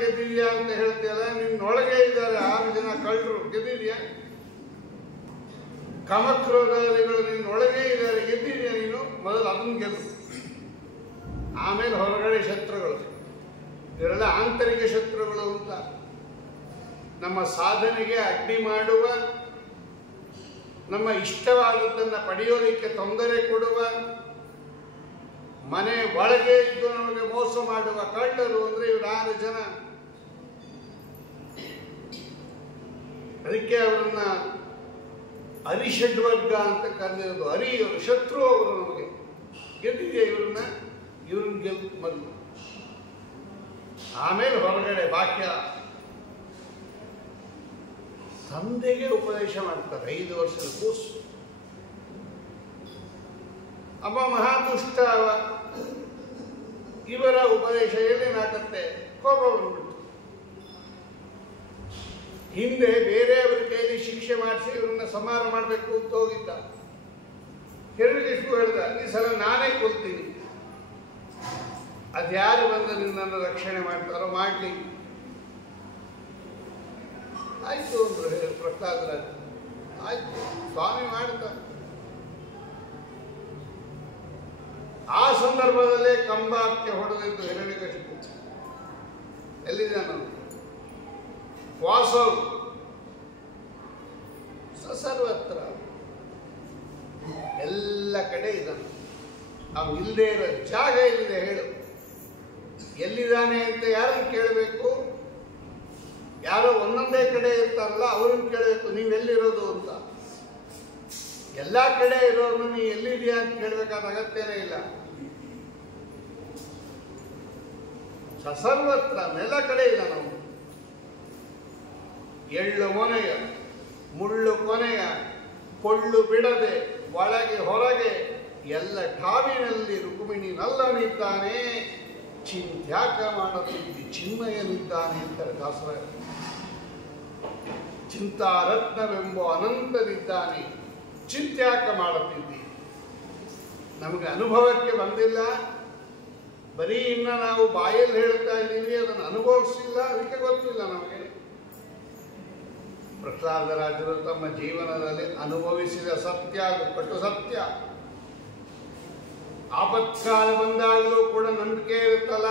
ಗೆದ್ದಿದ್ಯಾ ಅಂತ ಹೇಳ್ತೀಯಲ್ಲ, ನಿನ್ನೊಳಗೆ ಇದ್ದಾರೆ 6 ಜನ ಕಳ್ಳರು, ಗೆದ್ದಿದ್ಯಾ? ಕಾಮಕ್ರೋಧಾದಿಗಳು ನಿನ್ನೊಳಗೆ ಇದ್ದಾರೆ, ಗೆದ್ದಿದ್ಯಾ ನೀನು? ಮೊದಲು ಅದನ್ನು ಗೆದ್ದು, ಆಮೇಲೆ ಹೊರಗಡೆ ಶತ್ರುಗಳು. ಇವರೆಲ್ಲ ಆಂತರಿಕ ಶತ್ರುಗಳು ಅಂತ. ನಮ್ಮ ಸಾಧನೆಗೆ ಅಡ್ಡಿ ಮಾಡುವ, ನಮ್ಮ ಇಷ್ಟವಾದದ್ದನ್ನು ಪಡೆಯೋದಕ್ಕೆ ತೊಂದರೆ ಕೊಡುವ, ಮನೆ ಒಳಗೆ ಇದ್ದು ನಮಗೆ ಮೋಸ ಮಾಡುವ ಕಳ್ಳರು ಅಂದ್ರೆ ಇವರು 6 ಜನ. ಅದಕ್ಕೆ ಅವರನ್ನ ಅರಿಷಡ್ವರ್ಗ ಅಂತ ಕರೆದಿರೋದು. ಅರಿಯವರು, ಶತ್ರು ಅವರು. ನಮಗೆ ಗೆದ್ದಿದೆಯಾ ಇವ್ರನ್ನ ಗೆದ್ದು ಮೊದಲು, ಆಮೇಲೆ ಹೊರಗಡೆ ಬಾಕ್ಯ. ತಂದೆಗೆ ಉಪದೇಶ ಮಾಡ್ತಾರೆ 5 ವರ್ಷದ ಕೂಸು. ಅಮ್ಮ ಮಹಾದುಷ್ಟ ಅವ, ಇವರ ಉಪದೇಶ ಏನೇನಾಗತ್ತೆ? ಕೋಪ ಬಂದ್ಬಿಟ್ಟು ಹಿಂದೆ ಬೇರೆಯವರ ಕೈಯಲ್ಲಿ ಶಿಕ್ಷೆ ಮಾಡಿಸಿ ಇವರನ್ನ ಸಂಹಾರ ಮಾಡಬೇಕು ಅಂತ ಹೋಗಿದ್ದ. ಹಿರಣ್ಯಕಶಿಪು ಹೇಳ್ದ, ಈ ಸಲ ನಾನೇ ಕೊಲ್ತೀನಿ. ಅದ್ಯಾರು ಬಂದು ನಿನ್ನನ್ನು ರಕ್ಷಣೆ ಮಾಡ್ತಾರೋ ಮಾಡಲಿ. ಆಯ್ತು ಅಂದ್ರು ಪ್ರಹ್ಲಾದರಾಜ. ಆಯ್ತು ಸ್ವಾಮಿ ಮಾಡ್ತಾರೆ. ಆ ಸಂದರ್ಭದಲ್ಲೇ ಕಂಬಕ್ಕೆ ಹೊಡೆದಿದ್ದು ಹಿರಣ್ಯಕಶಿಪು. ಎಲ್ಲಿದೆ ನಾನು ವಾಸವ್ ಸರ್ವತ್ರ ಎಲ್ಲ ಕಡೆ ಇದ್ದಾನೆ. ಅವನು ಇಲ್ಲದೆ ಇರೋ ಜಾಗ ಎಲ್ಲಿದೆ ಹೇಳು? ಎಲ್ಲಿದ್ದಾನೆ ಅಂತ ಯಾರನ್ನು ಕೇಳಬೇಕು? ಯಾರೋ ಒಂದೊಂದೇ ಕಡೆ ಇರ್ತಾರಲ್ಲ ಅವ್ರನ್ನ ಕೇಳಬೇಕು, ನೀವೆಲ್ಲಿರೋದು ಅಂತ. ಎಲ್ಲ ಕಡೆ ಇರೋರು ನೀ ಎಲ್ಲಿದೆಯಾ ಅಂತ ಕೇಳಬೇಕಾದ ಅಗತ್ಯನೇ ಇಲ್ಲ. ಸರ್ವತ್ರ ನೆಲ ಕಡೆ ಇಲ್ಲ. ನಾವು ಎಳ್ಳು ಮೊನೆಯ ಮುಳ್ಳು ಕೊನೆಯ ಕೊಳ್ಳು ಬಿಡದೆ ಒಳಗೆ ಹೊರಗೆ ಎಲ್ಲ ಠಾವಿನಲ್ಲಿ ರುಕ್ಮಿಣಿ ನಲ್ಲನಿದ್ದಾನೆ, ಚಿಂತ್ಯಾಕ ಮಾಡತಿದ್ದಿ ಚಿನ್ಮಯನಿದ್ದಾನೆ ಅಂತಾರೆ ದಾಸರ. ಚಿಂತಾರತ್ನವೆಂಬ ಅನಂತನಿದ್ದಾನೆ, ಚಿಂತ್ಯಾಕ ಮಾಡುತ್ತಿದ್ದಿ. ನಮಗೆ ಅನುಭವಕ್ಕೆ ಬಂದಿಲ್ಲ, ಬರೀ ಇನ್ನ ನಾವು ಬಾಯಲ್ಲಿ ಹೇಳ್ತಾ ಇದ್ದೀವಿ, ಅದನ್ನು ಅನುಭವಿಸಿಲ್ಲ, ಅದಕ್ಕೆ ಗೊತ್ತಿಲ್ಲ ನಮಗೆ. ಪ್ರಹ್ಲಾದರಾಜರು ತಮ್ಮ ಜೀವನದಲ್ಲಿ ಅನುಭವಿಸಿದ ಸತ್ಯ, ಅದು ಕಟ್ಟು ಸತ್ಯ. ಆಪತ್ಕಾಲ ಬಂದಾಗಲೂ ಕೂಡ ನಂಬಿಕೆ ಇರುತ್ತಲ್ಲ,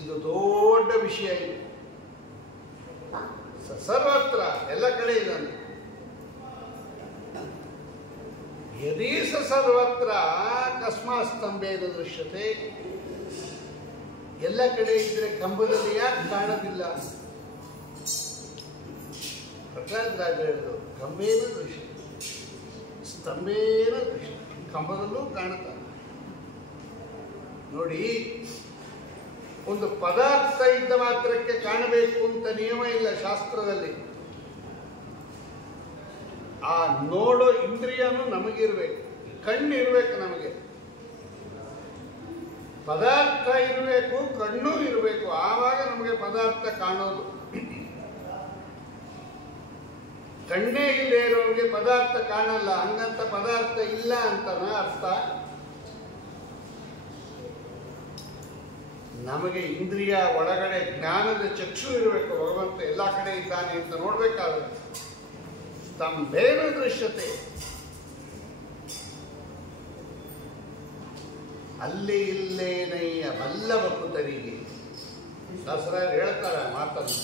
ಇದು ದೊಡ್ಡ ವಿಷಯ. ಇದು ಸರ್ವತ್ರ ಎಲ್ಲ ಕಡೆ ಇದ್ದಾನೆ. ಯದೀಸ ಸರ್ವತ್ರ ಕಸ್ಮಾತ್ ಸ್ತಂಭೇನ ದೃಶ್ಯತೆ. ಎಲ್ಲ ಕಡೆ ಇದ್ರೆ ಕಂಬದಲ್ಲಿ ಯಾಕೆ ಕಾಣೋದಿಲ್ಲ? ಪ್ರಹ್ಲಾದರಾಜ ಹೇಳಿದ್ರು ಕಂಬೇನ ದೃಶ್ಯ, ಸ್ತಂಭೇನ ದೃಶ್ಯ, ಕಂಬದಲ್ಲೂ ಕಾಣುತ್ತಾರೆ. ನೋಡಿ, ಒಂದು ಪದಾರ್ಥ ಇದ್ದ ಮಾತ್ರಕ್ಕೆ ಕಾಣಬೇಕು ಅಂತ ನಿಯಮ ಇಲ್ಲ ಶಾಸ್ತ್ರದಲ್ಲಿ. ಆ ನೋಡೋ ಇಂದ್ರಿಯನು ನಮಗಿರ್ಬೇಕು, ಕಣ್ಣು ಇರ್ಬೇಕು. ನಮಗೆ ಪದಾರ್ಥ ಇರಬೇಕು, ಕಣ್ಣು ಇರಬೇಕು, ಆವಾಗ ನಮಗೆ ಪದಾರ್ಥ ಕಾಣೋದು. ಕಣ್ಣೇ ಇಲ್ಲದೆ ಇರೋರಿಗೆ ಪದಾರ್ಥ ಕಾಣಲ್ಲ. ಹಂಗಂತ ಪದಾರ್ಥ ಇಲ್ಲ ಅಂತನ ಅರ್ಥ? ನಮಗೆ ಇಂದ್ರಿಯ ಒಳಗಡೆ ಜ್ಞಾನದ ಚಕ್ಷು ಇರಬೇಕು. ಭಗವಂತ ಎಲ್ಲ ಕಡೆ ಇದ್ದಾನೆ ಅಂತ ನೋಡ್ಬೇಕಾದ್ರೆ ಸ್ತಂಭೇನ ದೃಶ್ಯತೆ. ಅಲ್ಲಿ ಇಲ್ಲೇನಯ್ಯ ಬಲ್ಲವ ಕುತರಿಗೆ. ದಾಸರಾಯರು ಹೇಳ್ತಾರೆ ಮಾತನ್ನು.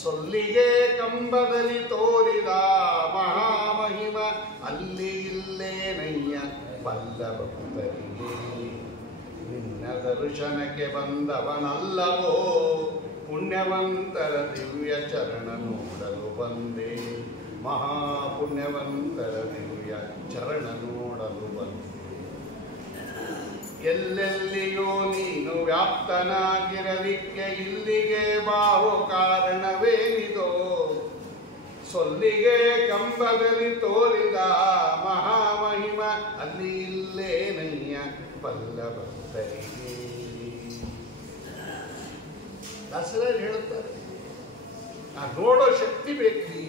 ಸೊಲ್ಲಿಗೆ ಕಂಬದಲ್ಲಿ ತೋರಿದ ಮಹಾಮಹಿಮ ಅಲ್ಲಿ ಇಲ್ಲೇನಯ್ಯ ಬಲ್ಲವ ಕುತರಿಗೆ. ನಿನ್ನ ದರ್ಶನಕ್ಕೆ ಬಂದವನಲ್ಲವೋ ಪುಣ್ಯವಂತರ ದಿವ್ಯ ಚರಣ ನೋಡಲು ಬಂದೆ. ಮಹಾಪುಣ್ಯವಂತರ ದಿವ್ಯ ಚರಣ ನೋಡಲು ಬಂದೆ. ಎಲ್ಲೆಲ್ಲಿಯೋ ನೀನು ವ್ಯಾಪ್ತನಾಗಿರಲಿಕ್ಕೆ ಇಲ್ಲಿಗೆ ಬಾಹು ಕಾರಣವೇನಿದೋ. ಸೊಲ್ಲಿಗೆ ಕಂಬದಲ್ಲಿ ತೋರಿದ ಮಹಾಮಹಿಮ ಅಲ್ಲಿ ಇಲ್ಲೇನಯ್ಯ ಬಲ್ಲಭಕ್ತರಿಗೆ. ದಾಸರಾಯರು ಹೇಳುತ್ತಾರೆ, ಆ ನೋಡೋ ಶಕ್ತಿ ಬೇಕು,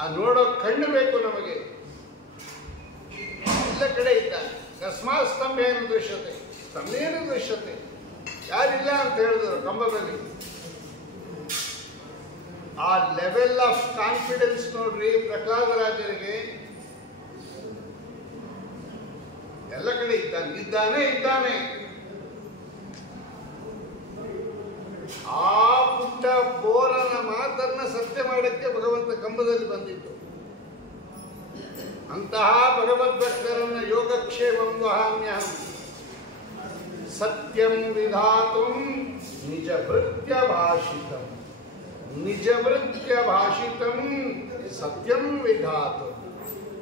ಆ ನೋಡೋ ಕಣ್ಣು ಬೇಕು ನಮಗೆ. ಎಲ್ಲ ಕಡೆ ಇದ್ದಾನೆ. ಕಸ್ಮಾತ್ ಸ್ತಂಭೇನ ದೃಶ್ಯತೆ, ಸ್ತಂಭೇನ ದೃಶ್ಯತೆ. ಯಾರಿಲ್ಲ ಅಂತ ಹೇಳಿದ್ರು ಕಂಬದಲ್ಲಿ. ಆ ಲೆವೆಲ್ ಆಫ್ ಕಾನ್ಫಿಡೆನ್ಸ್ ನೋಡ್ರಿ ಪ್ರಹ್ಲಾದರಾಜರಿಗೆ. ಎಲ್ಲ ಕಡೆ ಇದ್ದಾನೆ, ಇದ್ದಾನೆ ಇದ್ದಾನೆ. ಆ ಪುಟ್ಟ ಬೋರನ ಮಾತನ್ನ ಸತ್ಯ ಮಾಡಕ್ಕೆ ಭಗವಂತ ಕಂಬದಲ್ಲಿ ಬಂದಿತ್ತು. ಅಂತಹ ಭಗವದ್ಭಕ್ತರನ್ನ ಯೋಗಕ್ಷೇಮಂ ವಹಾಮ್ಯಹಂ. ಸತ್ಯಂ ವಿಧಾತುಂ ನಿಜ ಭೃತ್ಯ ಭಾಷಿತಂ. ನಿಜ ಭೃತ್ಯ ಭಾಷಿತಂ ಸತ್ಯಂ ವಿಧಾತು.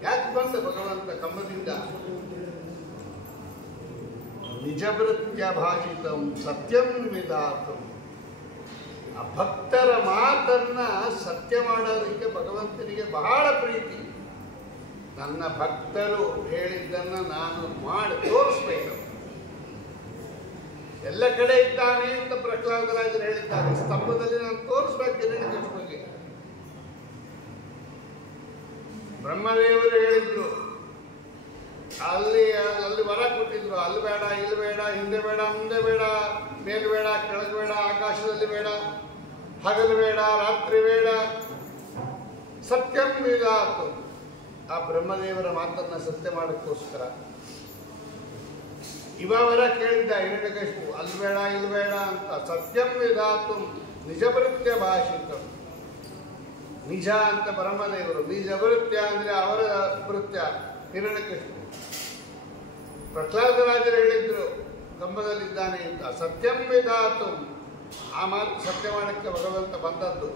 ಯಾಕೆ ಬಂದ ಭಗವಂತ ಕಂಬದಿಂದ? ನಿಜ ಭೃತ್ಯ ಭಾಷಿತಂ ಸತ್ಯಂ ವಿಧಾತು. ಆ ಭಕ್ತರ ಮಾತನ್ನ ಸತ್ಯ ಮಾಡೋದಕ್ಕೆ ಭಗವಂತನಿಗೆ ಬಹಳ ಪ್ರೀತಿ. ನನ್ನ ಭಕ್ತರು ಹೇಳಿದ್ದನ್ನು ನಾನು ಮಾಡಿ ತೋರಿಸ್ಬೇಕು. ಎಲ್ಲ ಕಡೆ ಇದ್ದಾನೆ ಅಂತ ಪ್ರಹ್ಲಾದರಾಜರು ಹೇಳಿದ್ದಾರೆ. ಸ್ತಂಭದಲ್ಲಿ ನಾನು ತೋರಿಸ್ಬೇಕು ಹಿರಣ್ಯಕಶಿಪುವಿಗೆ. ಬ್ರಹ್ಮದೇವರು ಹೇಳಿದ್ರು, ಅಲ್ಲಿ ಅಲ್ಲಿ ವರ ಕೊಟ್ಟಿದ್ರು, ಅಲ್ಲಿ ಬೇಡ, ಇಲ್ಲಿ ಬೇಡ, ಹಿಂದೆ ಬೇಡ, ಮುಂದೆ ಬೇಡ, ಮೇಲೆ ಬೇಡ, ಕೆಳಗೆ ಬೇಡ, ಆಕಾಶದಲ್ಲಿ ಬೇಡ, ಹಗಲು ಬೇಡ, ರಾತ್ರಿ ಬೇಡ, ಸತ್ಯಂ ವಿಧಾತು. ಆ ಬ್ರಹ್ಮದೇವರ ಮಾತನ್ನ ಸತ್ಯ ಮಾಡೋಕ್ಕೋಸ್ಕರ ಇವ ವರ ಕೇಳಿದ್ದ ಹಿರಣ್ಯಕಶಿಪು, ಅಲ್ಲಿ ಬೇಡ, ಇಲ್ಲಿ ಬೇಡ ಅಂತ. ಸತ್ಯಂ ವಿಧಾತು ನಿಜಭೃತ್ಯ ಭಾಷಿತಂ. ನಿಜ ಅಂತ ಬ್ರಹ್ಮದೇವರು, ನಿಜಭೃತ್ಯ ಅಂದ್ರೆ ಅವರ ಭೃತ್ಯ ಹಿರಣ್ಯಕಶಿಪು. ಪ್ರಹ್ಲಾದರಾಜರು ಹೇಳಿದ್ರು ಕಂಬದಲ್ಲಿದ್ದಾನೆ ಅಂತ. ಸತ್ಯಂ ವಿಧಾತು, ಆ ಮಾತು ಸತ್ಯ ಮಾಡಕ್ಕೆ ಭಗವಂತ ಬಂದದ್ದು.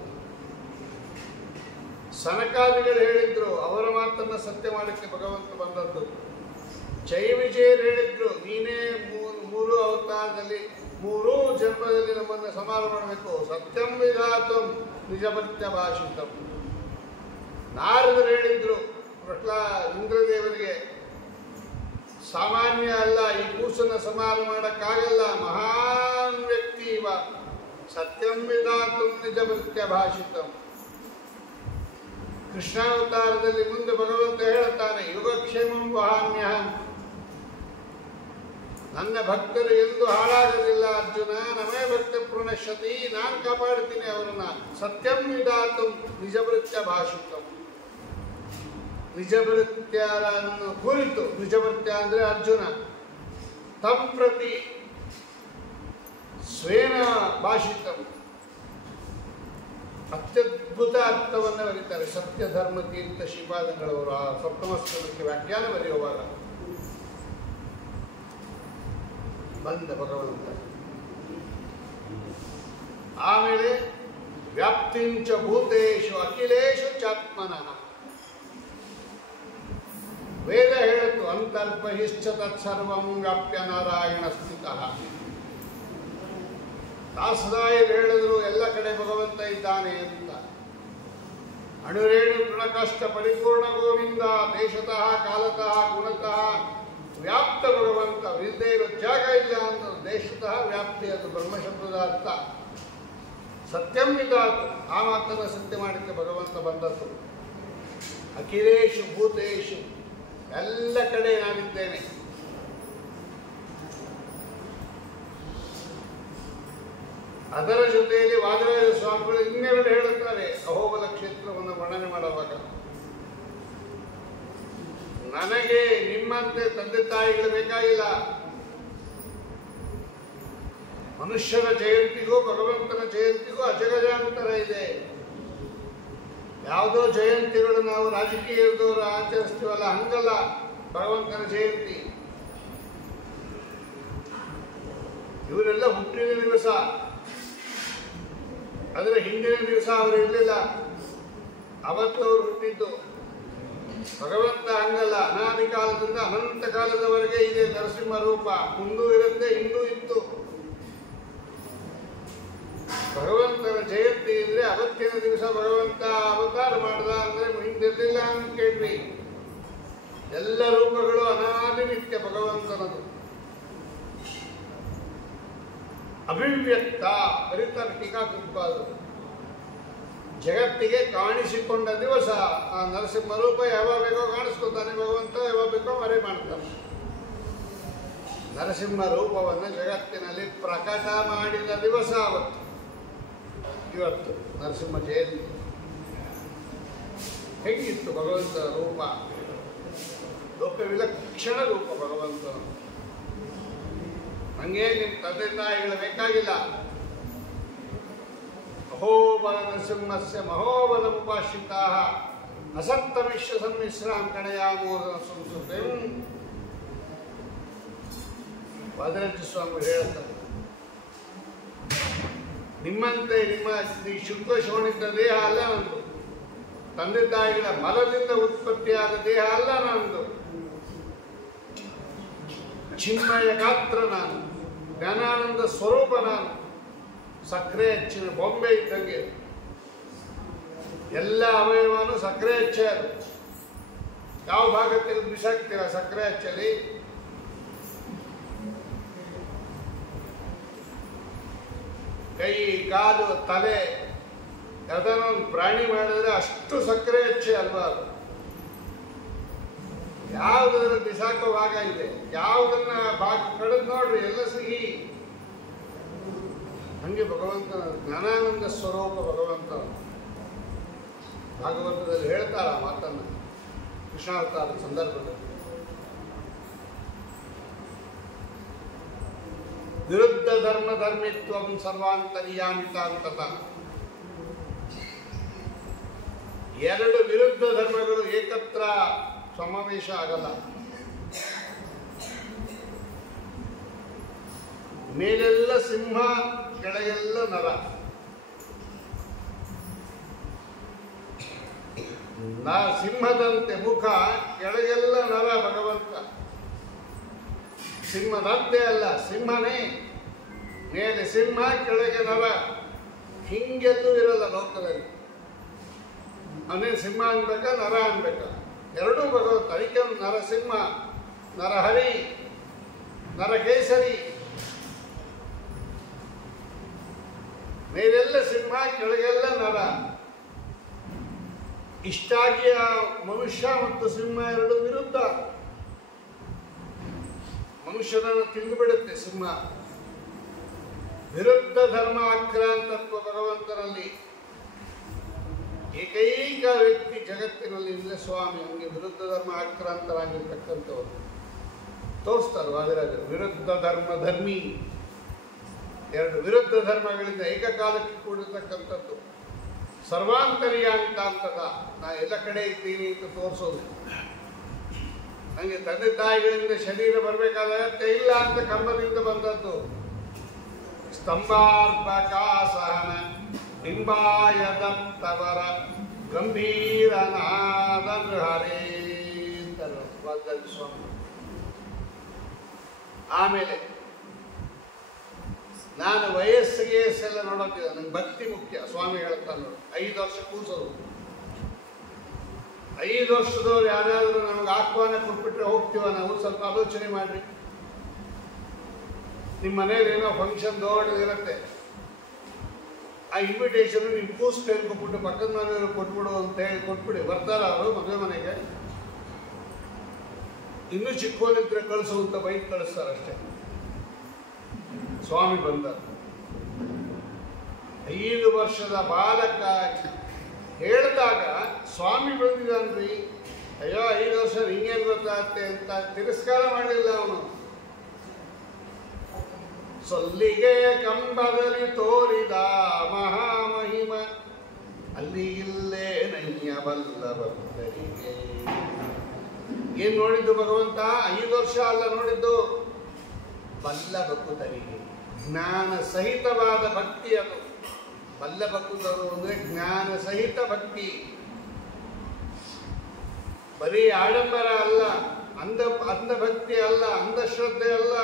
ಸನಕಾದಿಗಳು ಹೇಳಿದ್ರು, ಅವರ ಮಾತನ್ನ ಸತ್ಯ ಮಾಡಕ್ಕೆ ಭಗವಂತ ಬಂದದ್ದು. ಜಯವಿಜಯರು ಹೇಳಿದ್ರು, ನೀನೇ ಮೂರು ಅವತಾರದಲ್ಲಿ, ಮೂರೂ ಜನ್ಮದಲ್ಲಿ ನಮ್ಮನ್ನು ಸಮಾನ ಮಾಡಬೇಕು. ಸತ್ಯಂ ವಿಧಾತು ನಿಜಭೃತ್ಯ ಭಾಷಿತಂ. ನಾರದರು ಹೇಳಿದ್ರು ಇಂದ್ರದೇವರಿಗೆ, ಸಾಮಾನ್ಯ ಅಲ್ಲ, ಈ ಕೂಸನ್ನು ಸಮಾನ ಮಾಡಕ್ಕಾಗಲ್ಲ, ಮಹಾನ್ ವ್ಯಕ್ತಿ ಇವ. ಸತ್ಯಂ ವಿಧಾತು ನಿಜಭೃತ್ಯ ಭಾಷಿತಂ. ಕೃಷ್ಣಾವತಾರದಲ್ಲಿ ಮುಂದೆ ಭಗವಂತ ಹೇಳುತ್ತಾನೆ, ಯುಗಕ್ಷೇಮಂ ವಹಾಮ್ಯಹಂ. ನನ್ನ ಭಕ್ತರು ಎಂದು ಹಾಳಾಗಲಿಲ್ಲ ಅರ್ಜುನ, ನಮೇ ಭಕ್ತ ಪ್ರಣಶ್ಯತಿ, ನಾನು ಕಾಪಾಡ್ತೀನಿ ಅವರನ್ನ. ಸತ್ಯಂ ವಿಧಾತು ನಿಜಭೃತ್ಯ ಭಾಷಿತಂ. ನಿಜಭೃತ್ಯರನ್ನು ಕುರಿತು, ನಿಜಭೃತ್ಯ ಅಂದ್ರೆ ಅರ್ಜುನ, ತಂ ಪ್ರತಿ ಸ್ವೇನ ಭಾಷಿತಂ. ಅತ್ಯದ್ಭುತ ಅರ್ಥವನ್ನು ಬರೀತಾರೆ ಸತ್ಯ ಧರ್ಮ ತೀರ್ಥ ಶ್ರೀಪಾದಂಗಳವರು ಆ ಸಪ್ತಮಸ್ಕಂದಕ್ಕೆ ವ್ಯಾಖ್ಯಾನ ಬರೆಯುವಾಗ. ಬಂದ ಭಗವಂತ. ಆಮೇಲೆ ವ್ಯಾಪ್ತಿಂಚ ಭೂತೇಶು ಅಖಿಲೇಶು ಚಾತ್ಮನಃ. ವೇದ ಹೇಳಿತು, ಅಂತರ್ಬಹಿಶ್ಚ ತತ್ಸರ್ವಂ ವ್ಯಾಪ್ಯ ನಾರಾಯಣ ಸ್ಥಿತಃ. ದಾಸರಾಯರು ಹೇಳಿದ್ರು, ಎಲ್ಲ ಕಡೆ ಭಗವಂತ ಇದ್ದಾನೆ ಅಂತ. ಅಣುರೇಣು ತೃಣಕಷ್ಟ ಪರಿಪೂರ್ಣ ಗೋವಿಂದ, ದೇಶತಃ ಕಾಲತಃ ಗುಣತಃ ವ್ಯಾಪ್ತ ಭಗವಂತ. ಇಲ್ಲದೆ ಇರೋ ಜಾಗ ಇಲ್ಲ ಅಂತ. ದೇಶತಃ ವ್ಯಾಪ್ತಿ, ಅದು ಬ್ರಹ್ಮಶಬ್ದದ ಅರ್ಥ. ಸತ್ಯಂ ವಿಧಾತು, ಆ ಮಾತನ್ನು ಸತ್ಯ ಮಾಡಲಿಕ್ಕೆ ಭಗವಂತ ಬಂದದ್ದು. ಅಖಿಲೇಶು ಭೂತೇಶು, ಎಲ್ಲ ಕಡೆ ನಾನಿದ್ದೇನೆ. ಅದರ ಜೊತೆಯಲ್ಲಿ ವಾದರಾಜ ಸ್ವಾಮಿಗಳು ಇನ್ನೆರಡು ಹೇಳುತ್ತಾರೆ ಅಹೋಬಲ ಕ್ಷೇತ್ರವನ್ನು ವರ್ಣನೆ ಮಾಡುವಾಗ. ನನಗೆ ನಿಮ್ಮಂತೆ ತಂದೆ ತಾಯಿಗಳು ಬೇಕಾಗಿಲ್ಲ. ಮನುಷ್ಯರ ಜಯಂತಿಗೂ ಭಗವಂತನ ಜಯಂತಿಗೂ ಅಜಗಜಾಂತರ ಇದೆ. ಯಾವುದೋ ಜಯಂತಿಗಳು ನಾವು ರಾಜಕೀಯದವರು ಆಚರಿಸ್ತೀವಲ್ಲ, ಹಂಗಲ್ಲ ಭಗವಂತನ ಜಯಂತಿ. ಇವರೆಲ್ಲ ಹುಟ್ಟಿದ ದಿವಸ, ಅದರ ಹಿಂದಿನ ದಿವಸ ಅವರು ಇರಲಿಲ್ಲ, ಅವತ್ತು ಅವರು ಹುಟ್ಟಿದ್ದು. ಭಗವಂತ ಹಂಗಲ್ಲ, ಅನಾದಿ ಕಾಲದಿಂದ ಅನಂತ ಕಾಲದವರೆಗೆ ಇದೆ ನರಸಿಂಹ ರೂಪ. ಮುಂದೂ ಇರುತ್ತೆ, ಹಿಂದೂ ಇತ್ತು. ಭಗವಂತನ ಜಯಂತಿ ಇದ್ರೆ ಅವತ್ತಿನ ದಿವಸ ಭಗವಂತ ಅವತಾರ ಮಾಡ್ದ ಅಂದ್ರೆ ಹಿಂದಿರಲಿಲ್ಲ ಅಂತ ಕೇಳ್ವಿ. ಎಲ್ಲ ರೂಪಗಳು ಅನಾದಿ ನಿತ್ಯ ಭಗವಂತನದು. ಅಭಿವ್ಯಕ್ತ ಬರೀತಾರೆ ಟೀಕಾಕೃತ್ಪಾದರು. ಜಗತ್ತಿಗೆ ಕಾಣಿಸಿಕೊಂಡ ದಿವಸ ಆ ನರಸಿಂಹ ರೂಪ ಯಾವಾಗ ಬೇಕೋ ಕಾಣಿಸ್ಕೊತಾನೆ ಭಗವಂತ, ಯಾವಾಗ ಬೇಕೋ ಮರೆ ಮಾಡ್ತಾನೆ. ನರಸಿಂಹ ರೂಪವನ್ನು ಜಗತ್ತಿನಲ್ಲಿ ಪ್ರಕಟ ಮಾಡಿದ ದಿವಸ ಅವತ್ತು, ಇವತ್ತು ನರಸಿಂಹ ಜಯಂತಿ. ಹೇಗಿತ್ತು ಭಗವಂತನ ರೂಪ? ಲೋಕ ವಿಲಕ್ಷಣ ರೂಪ ಭಗವಂತನ. ಹಂಗೆ ನಿಮ್ಮ ತಂದೆ ತಾಯಿಗಳು ಬೇಕಾಗಿಲ್ಲ. ಅಹೋಬಲ ನರಸಿಂಹಸ್ಯ ಮಹೋಬಲ ಉಪಾಶ್ರಿತಾ ಅಸಕ್ತ ವಿಶ್ವ ಸಮ್ಮಿಶ್ರಾಂ ಕಣಯಾಮೋದನ ಸಂಸ್ಕೃತಿ. ವಾದರಾಜ ಸ್ವಾಮಿ ಹೇಳ್ತಾರೆ, ನಿಮ್ಮಂತೆ ನಿಮ್ಮ ಈ ಶುದ್ಧ ಶೋಣಿತ ದೇಹ ಅಲ್ಲ ನಂದು. ತಂದೆ ತಾಯಿಗಳ ಮಲದಿಂದ ಉತ್ಪತ್ತಿಯಾದ ದೇಹ ಅಲ್ಲ ನಂದು. ಚಿನ್ಮಯ ಗಾತ್ರ ನಾನು, ಜ್ಞಾನಾನಂದ ಸ್ವರೂಪ ನಾನು. ಸಕ್ಕರೆ ಹೆಚ್ಚಿನ ಬೊಂಬೆ ಇದ್ದಂಗೆ ಎಲ್ಲ ಅವಯವನು ಸಕ್ಕರೆ ಹೆಚ್ಚೆ. ಅದು ಯಾವ ಭಾಗ ತೆಗೆದು ಬಿಸಾಕ್ತೀರ ಸಕ್ಕರೆ ಹೆಚ್ಚಲಿ? ಕೈ, ಕಾಲು, ತಲೆ ಯಾವ್ದಾನ ಒಂದು ಪ್ರಾಣಿ ಮಾಡಿದ್ರೆ ಅಷ್ಟು ಸಕ್ಕರೆ ಹೆಚ್ಚೆ ಅಲ್ವಾ ಅದು. ಯಾವುದರ ಬಿಸಾಕೋ ಭಾಗ ಇದೆ, ಯಾವುದನ್ನ ಭಾಗ ಕಳೆದು ನೋಡ್ರಿ ಎಲ್ಲ ಸಿಹಿ. ಹಂಗೆ ಭಗವಂತನ ಜ್ಞಾನಾನಂದ ಸ್ವರೂಪ ಭಗವಂತ ಭಾಗವತದಲ್ಲಿ ಹೇಳ್ತಾರ ಮಾತನ್ನ ಕೃಷ್ಣಾವತಾರ ಸಂದರ್ಭದಲ್ಲಿ. ವಿರುದ್ಧ ಧರ್ಮ ಧರ್ಮಿತ್ವಂ ಸರ್ವಾಂತರ್ಯಾಮಿತ ಅಂತತ. ಎರಡು ವಿರುದ್ಧ ಧರ್ಮಗಳು ಏಕತ್ರ ಸಮಾವೇಶ ಆಗಲ್ಲ. ಮೇಲೆಲ್ಲ ಸಿಂಹ, ಕೆಳಗೆಲ್ಲ ನರ. ಸಿಂಹದಂತೆ ಮುಖ, ಕೆಳಗೆಲ್ಲ ನರ ಭಗವಂತ. ಸಿಂಹದಂತೆ ಅಲ್ಲ, ಸಿಂಹನೇ. ಮೇಲೆ ಸಿಂಹ, ಕೆಳಗೆ ನರ. ಹಿಂಗೆಲ್ಲೂ ಇರಲ್ಲ ಲೋಕದಲ್ಲಿ. ಅವನೇ ಸಿಂಹ ಅನ್ಬೇಕ, ನರ ಅನ್ಬೇಕ, ಎರಡೂ ಭಗವಂತ. ಅದಕ್ಕೆ ನರಸಿಂಹ, ನರಹರಿ, ನರಕೇಸರಿ. ಮೇಲೆಲ್ಲ ಸಿಂಹ, ಕೆಳಗೆಲ್ಲ ನರ. ಇಷ್ಟಾಗಿ ಆ ಮನುಷ್ಯ ಮತ್ತು ಸಿಂಹ ಎರಡು ವಿರುದ್ಧ. ಮನುಷ್ಯನನ್ನು ತಿಂದುಬಿಡುತ್ತೆ ಸಿಂಹ. ವಿರುದ್ಧ ಧರ್ಮ ಆಕ್ರಾಂತತ್ವ ಭಗವಂತನಲ್ಲಿ. ಏಕೈಕ ವ್ಯಕ್ತಿ ಜಗತ್ತಿನಲ್ಲಿ ಇಲ್ಲ ಸ್ವಾಮಿ. ಹಂಗೆ ವಿರುದ್ಧ ಧರ್ಮ ಆಕ್ರಾಂತರಾಗಿರ್ತಕ್ಕಂಥವರು ತೋರಿಸ್ತಾರೆ ವಾದಿರಾಜರು. ವಿರುದ್ಧ ಧರ್ಮ ಧರ್ಮಿ, ಎರಡು ವಿರುದ್ಧ ಧರ್ಮಗಳಿಂದ ಏಕಕಾಲಕ್ಕೆ ಕೂಡಿರ್ತಕ್ಕಂಥದ್ದು. ಸರ್ವಾಂತರ್ಯಾಮಿತ ಅಂತದ. ನಾ ಎಲ್ಲ ಕಡೆ ಇದ್ದೀನಿ ಅಂತ ತೋರಿಸೋದು. ನನಗೆ ತಂದೆ ತಾಯಿಗಳಿಂದ ಶರೀರ ಬರಬೇಕಾಗತ್ತೆ ಇಲ್ಲ ಅಂತ ಕಂಬದಿಂದ ಬಂದದ್ದು. ಸ್ತಂಭಾರ್ಪಕಾಸಹನ ಬಿಂಬಾಯ ದತ್ತವರ ಗಂಭೀರನಾದ ಹರೇ ಅಂತಾರೆ ವಾಗ್ದಾನ ಸ್ವಾಮಿ. ಆಮೇಲೆ ನಾನು ವಯಸ್ಸಿಗೆ ಎಲ್ಲ ನೋಡೋಕ್ಕಿಲ್ಲ, ನಂಗೆ ಭಕ್ತಿ ಮುಖ್ಯ. ಸ್ವಾಮಿ ಹೇಳ್ತಾನೆ ನೋಡಿ, 5 ವರ್ಷ ಕೂಸೋದು. 5 ವರ್ಷದವ್ರು ಯಾರಾದರೂ ನಮ್ಗೆ ಆಹ್ವಾನ ಕೊಟ್ಬಿಟ್ರೆ ಹೋಗ್ತೀವ ನಾವು? ಸ್ವಲ್ಪ ಆಲೋಚನೆ ಮಾಡ್ರಿ. ನಿಮ್ಮ ಮನೇಲಿ ಏನೋ ಫಂಕ್ಷನ್ ದೊಡ್ಡದಿರುತ್ತೆ, ಆ ಇನ್ವಿಟೇಷನ್ ನಿಮ್ಮ ಕೂಸು ಹೇಳ್ಕೊಟ್ಬಿಟ್ಟು ಪಕ್ಕದ ಮನೆಯವರು ಕೊಟ್ಬಿಡು ಅಂತ ಹೇಳಿ ಕೊಟ್ಬಿಡಿ. ಬರ್ತಾರ ಅವರು ಮದುವೆ ಮನೆಗೆ? ಇನ್ನೂ ಚಿಕ್ಕವನಿದ್ರೆ ಕಳಿಸು ಅಂತ ಬೈಕ್ ಕಳಿಸ್ತಾರೆ ಅಷ್ಟೇ. ಸ್ವಾಮಿ ಬಂದ 5 ವರ್ಷದ ಬಾಲಕ ಹೇಳಿದಾಗ ಸ್ವಾಮಿ ಬಂದಿದ್ದಾನ್ರಿ. ಅಯ್ಯೋ 5 ವರ್ಷ ಹಿಂಗೇನು ಗೊತ್ತಾಗತ್ತೆ ಅಂತ ತಿರಸ್ಕಾರ ಮಾಡಲಿಲ್ಲ ಅವನು. ಸೊಲ್ಲಿಗೆ ಕಂಬದಲ್ಲಿ ತೋರಿದ ಮಹಾಮಹಿಮ, ಅಲ್ಲಿ ಇಲ್ಲೇ ನಯ್ಯ ಬಲ್ಲ ಭಕ್ತರಿಗೆ. ಏನ್ ನೋಡಿದ್ದು ಭಗವಂತ? 5 ವರ್ಷ ಅಲ್ಲ ನೋಡಿದ್ದು, ಬಲ್ಲ ಭಕ್ತರಿಗೆ. ಜ್ಞಾನ ಸಹಿತವಾದ ಭಕ್ತಿ ಅದು. ಬಲ್ಲ ಭಕ್ತರು ಅಂದ್ರೆ ಜ್ಞಾನ ಸಹಿತ ಭಕ್ತಿ. ಬರೀ ಆಡಂಬರ ಅಲ್ಲ, ಅಂಧ ಭಕ್ತಿ ಅಲ್ಲ, ಅಂಧಶ್ರದ್ಧೆ ಅಲ್ಲ.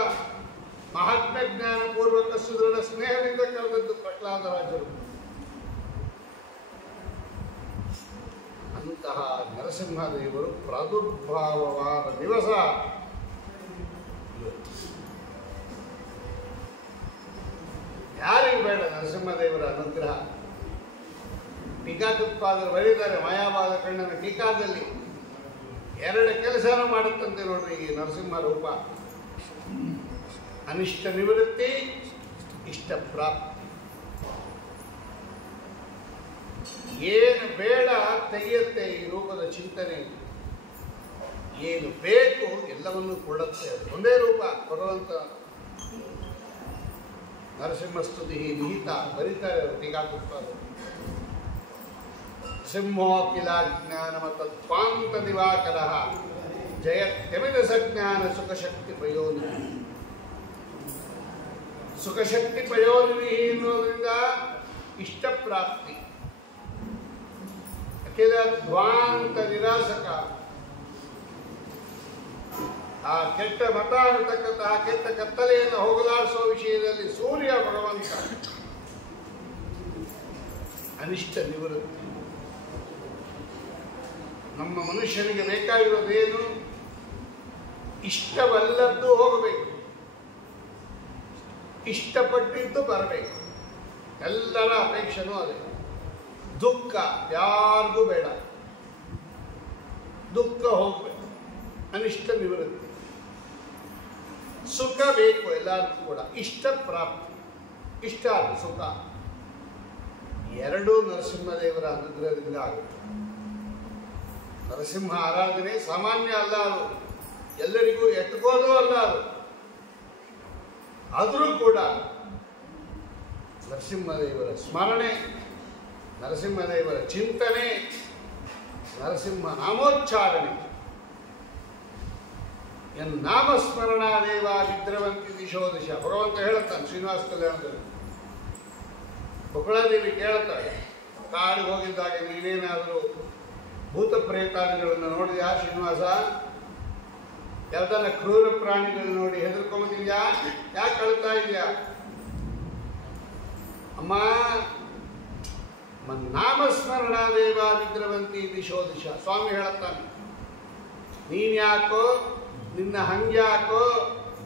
ಮಹಾತ್ಮ ಜ್ಞಾನ ಪೂರ್ವಕ ಸುದೃಢ ಸ್ನೇಹದಿಂದ ಕರೆದದ್ದು ಪ್ರಹ್ಲಾದರಾಜರು. ಅಂತಹ ನರಸಿಂಹದೇವರು ಪ್ರಾದುರ್ಭಾವವಾದ ದಿವಸ ಯಾರಿಗೂ ಬೇಡ ನರಸಿಂಹದೇವರ ಅನುಗ್ರಹ. ಟೀಕಾಕೃತ್ಪಾದರು ಬರೀತಾರೆ ಮಾಯಾವಾದ ಕಣ್ಣನ ಟೀಕಾದಲ್ಲಿ. 2 ಕೆಲಸನೂ ಮಾಡುತ್ತಂತೆ ನೋಡ್ರಿ ಈ ನರಸಿಂಹ ರೂಪ. ಅನಿಷ್ಟ ನಿವೃತ್ತಿ, ಇಷ್ಟ ಪ್ರಾಪ್ತಿ. ಏನು ಬೇಡ ತೆಗೆಯುತ್ತೆ ಈ ರೂಪದ ಚಿಂತನೆ. ಏನು ಬೇಕು ಎಲ್ಲವನ್ನೂ ಕೊಡುತ್ತೆ. ಅದು ಒಂದೇ ರೂಪ ಭಗವಂತ. ನರಸಿಂಹಸ್ತುತಿ ನಿಹಿತ ಬರೀತಾರೆ ಅವರು ಟೀಕಾಕೃತ್ಪಾದರು. ಸಿಂಹೋಕಿಲ ಜ್ಞಾನಮ ತತ್ವಾಂತ ದಿವಾಕರ ಜಯತ್ಯಮಿತ ಸಜ್ಞಾನ ಸುಖಶಕ್ತಿ ಪಯೋನಿಧಿ. ಸುಖಶಕ್ತಿ ಪಯೋನಿಧಿ ಅನ್ನೋದ್ರಿಂದ ಇಷ್ಟ ಪ್ರಾಪ್ತಿ. ಅಖಿಲ ಧ್ವಾಂತ ನಿರಾಸಕ. ಆ ಕೆಟ್ಟ ಮತ ಅನ್ನತಕ್ಕಂತಹ ಕೆಟ್ಟ ಕತ್ತಲೆಯನ್ನು ಹೋಗಲಾಡಿಸುವ ವಿಷಯದಲ್ಲಿ ಸೂರ್ಯ ಭಗವಂತ. ಅನಿಷ್ಟ ನಿವೃತ್ತಿ. ನಮ್ಮ ಮನುಷ್ಯನಿಗೆ ಬೇಕಾಗಿರೋದೇನು? ಇಷ್ಟವಲ್ಲದ್ದು ಹೋಗಬೇಕು, ಇಷ್ಟಪಟ್ಟಿದ್ದು ಬರಬೇಕು. ಎಲ್ಲರ ಅಪೇಕ್ಷೆನೂ ಅದೇ. ದುಃಖ ಯಾರಿಗೂ ಬೇಡ, ದುಃಖ ಹೋಗ್ಬೇಕು. ಅನಿಷ್ಟ ನಿವೃತ್ತಿ. ಸುಖ ಬೇಕು ಎಲ್ಲರಿಗೂ ಕೂಡ, ಇಷ್ಟ ಪ್ರಾಪ್ತಿ, ಇಷ್ಟ ಅದು ಸುಖ. ಎರಡೂ ನರಸಿಂಹದೇವರ ಅನುಗ್ರಹದಿಂದ ಆಗುತ್ತೆ. ನರಸಿಂಹ ಆರಾಧನೆ ಸಾಮಾನ್ಯ ಅಲ್ಲ, ಅದು ಎಲ್ಲರಿಗೂ ಎಟ್ಕೋದು ಅಲ್ಲ. ಅದು ಆದರೂ ಕೂಡ ನರಸಿಂಹದೇವರ ಸ್ಮರಣೆ, ನರಸಿಂಹದೇವರ ಚಿಂತನೆ, ನರಸಿಂಹ ನಾಮೋಚ್ಚಾರಣೆ, ನಾಮಸ್ಮರಣಾದೇವ ವಿದ್ರವಂತಿ ದಿಶೋ ದಿಶ. ಭಗವಂತ ಹೇಳುತ್ತಾನೆ ಶ್ರೀನಿವಾಸ ಕಲ್ಯಾಣದಲ್ಲಿ. ಬಕುಳಾದೇವಿ ಕೇಳುತ್ತಾಳೆ, ಕಾಡಿಗೆ ಹೋಗಿದ್ದಾಗ ನೀನೇನಾದರೂ ಭೂತ ಪ್ರೇತಾದಿಗಳನ್ನು ನೋಡಿದ್ಯಾ ಶ್ರೀನಿವಾಸ? ಯಾವ್ದನ್ನ ಕ್ರೂರ ಪ್ರಾಣಿಗಳು ನೋಡಿ ಹೆದರ್ಕೊಂಬಂದಿದ್ಯಾ? ಯಾಕೆ ಕಳ್ತಾ ಇದೆಯಾ? ಅಮ್ಮ, ನಾಮಸ್ಮರಣಾದೇವ ವಿದ್ರವಂತಿ ದಿಶೋ ದಿಶ. ಸ್ವಾಮಿ ಹೇಳುತ್ತಾನೆ, ನೀನ್ ಯಾಕೋ, ನಿನ್ನ ಹಂಗ್ಯಾಕೋ,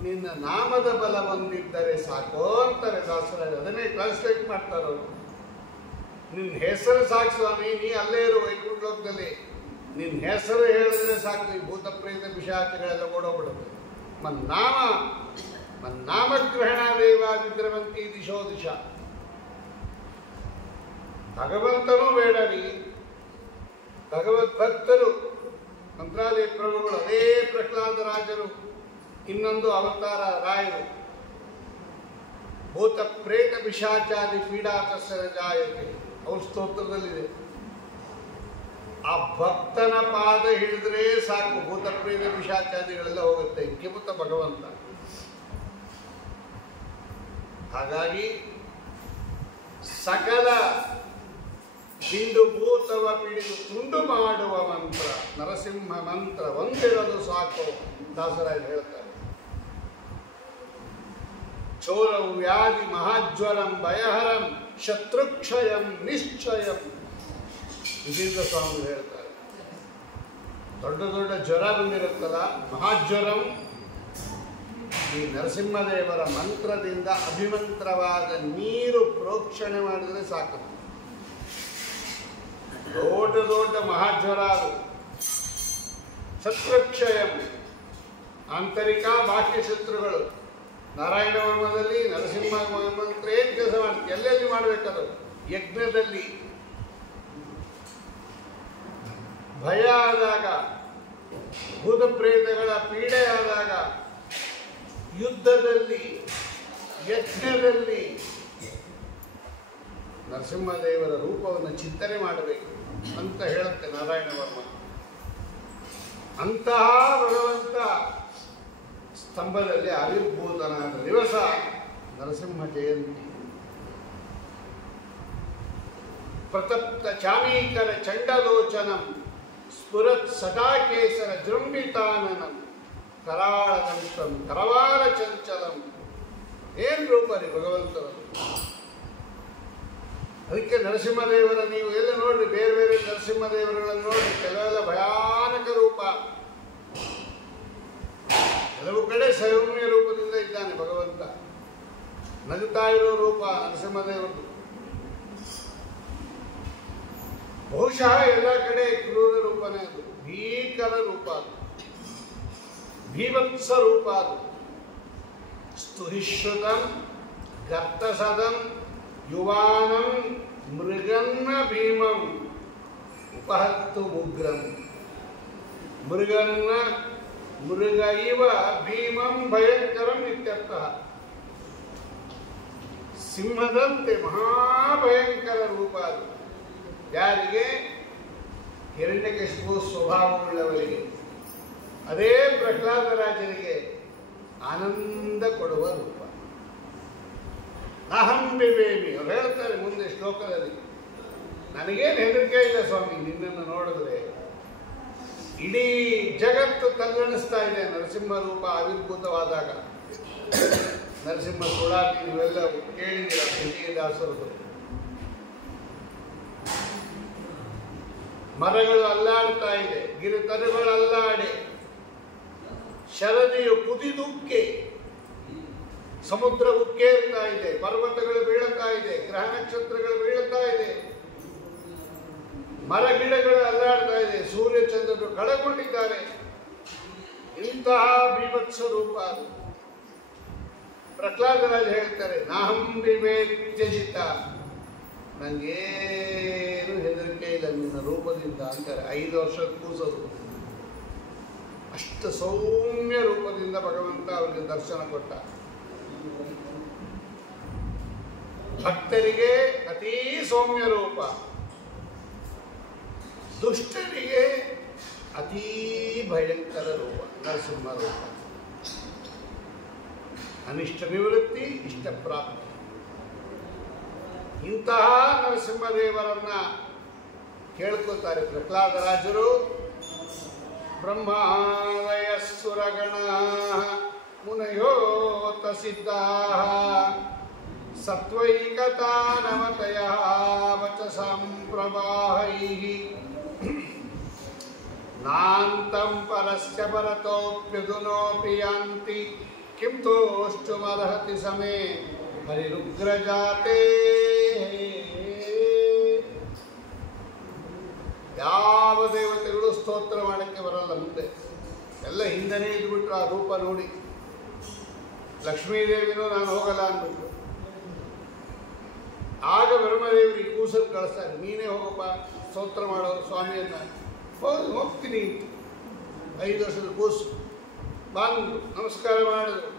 ನಿನ್ನ ನಾಮದ ಬಲ ಬಂದಿದ್ದರೆ ಸಾಕೋ ಅಂತಾರೆ ದಾಸರಾಜ. ಅದನ್ನೇ ಟ್ರಾನ್ಸ್ಲೇಟ್ ಮಾಡ್ತಾರವರು. ನಿನ್ನ ಹೆಸರು ಸಾಕು ಸ್ವಾಮಿ, ನೀ ಅಲ್ಲೇ ಇರು ವೈಕುಂಠ ಲೋಕದಲ್ಲಿ. ನಿನ್ನ ಹೆಸರು ಹೇಳಿದ್ರೆ ಸಾಕು, ಈ ಭೂತ ಪ್ರೇತ ಪಿಶಾಚಿಗಳೆಲ್ಲ ಓಡೋಗ್ಬಿಡುತ್ತೆ. ನಾಮಗ್ರಹಣ ದೇವ ವಿದ್ರವಂತಿ ದಿಶೋ ದಿಶ. ಭಗವಂತನೂ ಬೇಡರಿ, ಭಗವದ್ಭಕ್ತರು, ಮಂತ್ರಾಲಯ ಪ್ರಭುಗಳು, ಅದೇ ಪ್ರಹ್ಲಾದರಾಜರು, ಇನ್ನೊಂದು ಅವತಾರ ರಾಯರು. ಭೂತ ಪ್ರೇತ ಪಿಶಾಚಾದಿ ಪೀಡಾತಸ್ಸರ ಜಾಯತೆ, ಅವ್ರ ಸ್ತೋತ್ರದಲ್ಲಿದೆ. ಆ ಭಕ್ತನ ಪಾದ ಹಿಡಿದ್ರೆ ಸಾಕು, ಭೂತ ಪ್ರೇತ ಪಿಶಾಚಾದಿಗಳೆಲ್ಲ ಹೋಗುತ್ತೆ. ಕಿಮುತ ಭಗವಂತ. ಹಾಗಾಗಿ ಸಕಲ ಹಿಂಡು ಭೂತವ ಪಿಡಿದು ತುಂಡು ಮಾಡುವ ಮಂತ್ರ ನರಸಿಂಹ ಮಂತ್ರ ಒಂದಿರಲು ಸಾಕು ದಾಸರಾಯ ಹೇಳ್ತಾರೆ. ಚೋರವು ವ್ಯಾಧಿ ಮಹಾಜ್ವರಂ ಭಯಹರಂ ಶತ್ರುಕ್ಷಯಂ ನಿಶ್ಚಯಂ. ಇದರಿಂದ ಸ್ವಾಮಿ ಹೇಳ್ತಾರೆ, ದೊಡ್ಡ ದೊಡ್ಡ ಜ್ವರ ಬಂದಿರುತ್ತಲ್ಲ, ಮಹಾಜ್ವರಂ, ಈ ನರಸಿಂಹದೇವರ ಮಂತ್ರದಿಂದ ಅಭಿಮಂತ್ರವಾದ ನೀರು ಪ್ರೋಕ್ಷಣೆ ಮಾಡಿದರೆ ಸಾಕು. ದೊಡ್ಡ ದೊಡ್ಡ ಮಹಾಜ್ವರ ಅದು. ಶತ್ರುಕ್ಷಯಂ, ಆಂತರಿಕ ಬಾಹ್ಯ ಶತ್ರುಗಳು. ನಾರಾಯಣ ವರ್ಮದಲ್ಲಿ ನರಸಿಂಹ ಮಂತ್ರ ಏನು ಕೆಲಸ ಮಾಡ್ತೀವಿ? ಎಲ್ಲೆಲ್ಲಿ ಮಾಡಬೇಕದು? ಯಜ್ಞದಲ್ಲಿ ಭಯ ಆದಾಗ, ಭೂತ ಪ್ರೇತಗಳ ಪೀಡೆ ಆದಾಗ, ಯುದ್ಧದಲ್ಲಿ, ಯಜ್ಞದಲ್ಲಿ ನರಸಿಂಹದೇವರ ರೂಪವನ್ನು ಚಿಂತನೆ ಮಾಡಬೇಕು ಅಂತ ಹೇಳುತ್ತೆ ನಾರಾಯಣ ವರ್ಮ. ಅಂತಹ ಭಗವಂತ ಸ್ತಂಭದಲ್ಲಿ ಆವಿರ್ಭೂತನಾದ ದಿವಸ ನರಸಿಂಹ ಜಯಂತಿ. ಪ್ರತಪ್ತ ಚಾಮೀಕರ ಚಂಡಲೋಚನಂ ಸ್ಫುರತ್ ಸಟಾಕೇಸರ ಜೃಂಭಿತಾನನಂ ಕರಾಳದಂಶಂ ಕರವಾರ ಚಂಚಲಂ. ಏನ್ ರೂಪ ರೀ ಭಗವಂತನದು. ಅದಕ್ಕೆ ನರಸಿಂಹದೇವರ ನೀವು ಎಲ್ಲ ನೋಡ್ರಿ, ಬೇರೆ ಬೇರೆ ನರಸಿಂಹದೇವರುಗಳನ್ನು ನೋಡ್ರಿ, ಕೆಲವೆಲ್ಲ ಭಯಾನಕ ರೂಪ, ಕೆಲವು ಕಡೆ ಸೌಮ್ಯ ರೂಪದಿಂದ ಇದ್ದಾನೆ ಭಗವಂತ. ನಗುತ್ತಾ ಇರೋ ರೂಪ ನರಸಿಂಹದೇವರು. ಬಹುಶಃ ಎಲ್ಲ ಕಡೆ ಕ್ರೂರ ರೂಪನೇ ಅದು, ಭೀಕರ ರೂಪ ಅದು, ಭೀಭತ್ಸ ರೂಪ ಅದು. ಸ್ತುಹಿಶ್ರುತಂ ಗರ್ತಸದಂ ಯುವಾನಂ ಮೃಗನ್ನ ಭೀಮಂ ಉಪಹತ್ತು ಉಗ್ರಂ. ಮೃಗನ್ನ ಮೃಗ ಇವ ಭೀಮಂ ಭಯಂಕರಂ ಇತ್ಯರ್ಥಃ. ಸಿಂಹದಂತೆ ಮಹಾಭಯಂಕರ ರೂಪ ಅದು. ಯಾರಿಗೆ? ಹಿರಣ್ಯಕಶಿಪು ಸ್ವಭಾವವುಳ್ಳವರಿಗೆ. ಅದೇ ಪ್ರಹ್ಲಾದರಾಜರಿಗೆ ಆನಂದ ಕೊಡುವ ರೂಪ. ಅಹಂ ಬಿಬೇಮಿ ಅವ್ರು ಹೇಳ್ತಾರೆ ಮುಂದೆ ಶ್ಲೋಕದಲ್ಲಿ, ನನಗೇನು ಹೆದರಿಕೆ ಇಲ್ಲ ಸ್ವಾಮಿ, ನಿನ್ನನ್ನು ನೋಡಿದ್ರೆ ಇಡೀ ಜಗತ್ತು ತಲ್ಲಣಿಸ್ತಾ ಇದೆ ನರಸಿಂಹ ರೂಪ ಆವಿರ್ಭೂತವಾದಾಗ. ನರಸಿಂಹ ಸುಳಾದಿ ಇವೆಲ್ಲ ಕೇಳಿದ್ದೀರ ವಿಜಯದಾಸರದು. ಮರಗಳು ಅಲ್ಲಾಡ್ತಾ ಇದೆ, ಗಿರಿತರುಗಳು ಅಲ್ಲಾಡೆ, ಶರದಿಯು ಕುದಿದುಕ್ಕೆ, ಸಮುದ್ರ ಉಕ್ಕೇರ್ತಾ ಇದೆ, ಪರ್ವತಗಳು ಬೀಳುತ್ತಾ ಇದೆ, ಗ್ರಹ ನಕ್ಷತ್ರಗಳು ಬೀಳುತ್ತಾ ಇದೆ, ಮರ ಗಿಡಗಳು ಅಲ್ಲಾಡ್ತಾ ಇದೆ, ಸೂರ್ಯ ಚಂದ್ರರು ಕಳಕೊಂಡಿದ್ದಾರೆ. ಇಂತಹ ಬೀಭತ್ಸ ರೂಪ ಅದು. ಪ್ರಹ್ಲಾದರಾಜ ಹೇಳ್ತಾರೆ, ನಾಹಂ ಬಿಭೇತ್ಯಜಿತ, ನಂಗೇನು ಹೆದರಿಕೆ ಇಲ್ಲ ನಿನ್ನ ರೂಪದಿಂದ ಅಂತಾರೆ. 5 ವರ್ಷದ ಕೂಸರು ಅಷ್ಟು ಸೌಮ್ಯ ರೂಪದಿಂದ ಭಗವಂತ ಅವರಿಗೆ ದರ್ಶನ ಕೊಟ್ಟ. ಭಕ್ತರಿಗೆ ಅತೀ ಸೌಮ್ಯ ರೂಪ, ದುಷ್ಟರಿಗೆ ಅತೀ ಭಯಂಕರ ರೂಪ ನರಸಿಂಹ ರೂಪ. ಅನಿಷ್ಟ ನಿವೃತ್ತಿ, ಇಷ್ಟ ಪ್ರಾಪ್ತಿ. ಇಂತಹ ನರಸಿಂಹದೇವರನ್ನ ಕೇಳ್ಕೊತಾರೆ ಪ್ರಹ್ಲಾದರಾಜರು. ಬ್ರಹ್ಮಾದಯ ಸುರಗಣ ಮುನಯೋತ ಸಿದ್ಧಾ ಸತ್ವೈಕತಾನವತಯ ವಚಸಂ ಪ್ರವಾಹೈಃ ನಾಂತಂ ಪರಸ್ಯ ಪರತೋಪ್ಯದುನೋಪಿ ಯಾಂತಿ ಕಿಂ ತೋಷ್ಟುಮರ್ಹತಿ ಸಮೇ ಹರಿರುಗ್ರಜಾತೆ. ಯಾವ ದೇವತೆಗಳು ಸ್ತೋತ್ರ ಮಾಡಕ್ಕೆ ಬರಲ್ಲ ಮುಂದೆ, ಎಲ್ಲ ಹಿಂದನೇ ಇದ್ಬಿಟ್ರು ಆ ರೂಪ ನೋಡಿ. ಲಕ್ಷ್ಮೀದೇವಿನೂ ನಾನು ಹೋಗಲ್ಲ ಅಂದ್ಬಿಟ್ರು. ಆಗ ಬ್ರಹ್ಮದೇವರಿಗೆ ಕೂಸಲು ಕಳಿಸ್ತಾರೆ, ನೀನೇ ಹೋಗಪ್ಪ ಸ್ತೋತ್ರ ಮಾಡೋ ಸ್ವಾಮಿಯನ್ನ. ಹೌದು ಹೋಗ್ತೀನಿ. 5 ವರ್ಷದ ಕೂಸು ಬಂದು ನಮಸ್ಕಾರ ಮಾಡಿದ್ರು.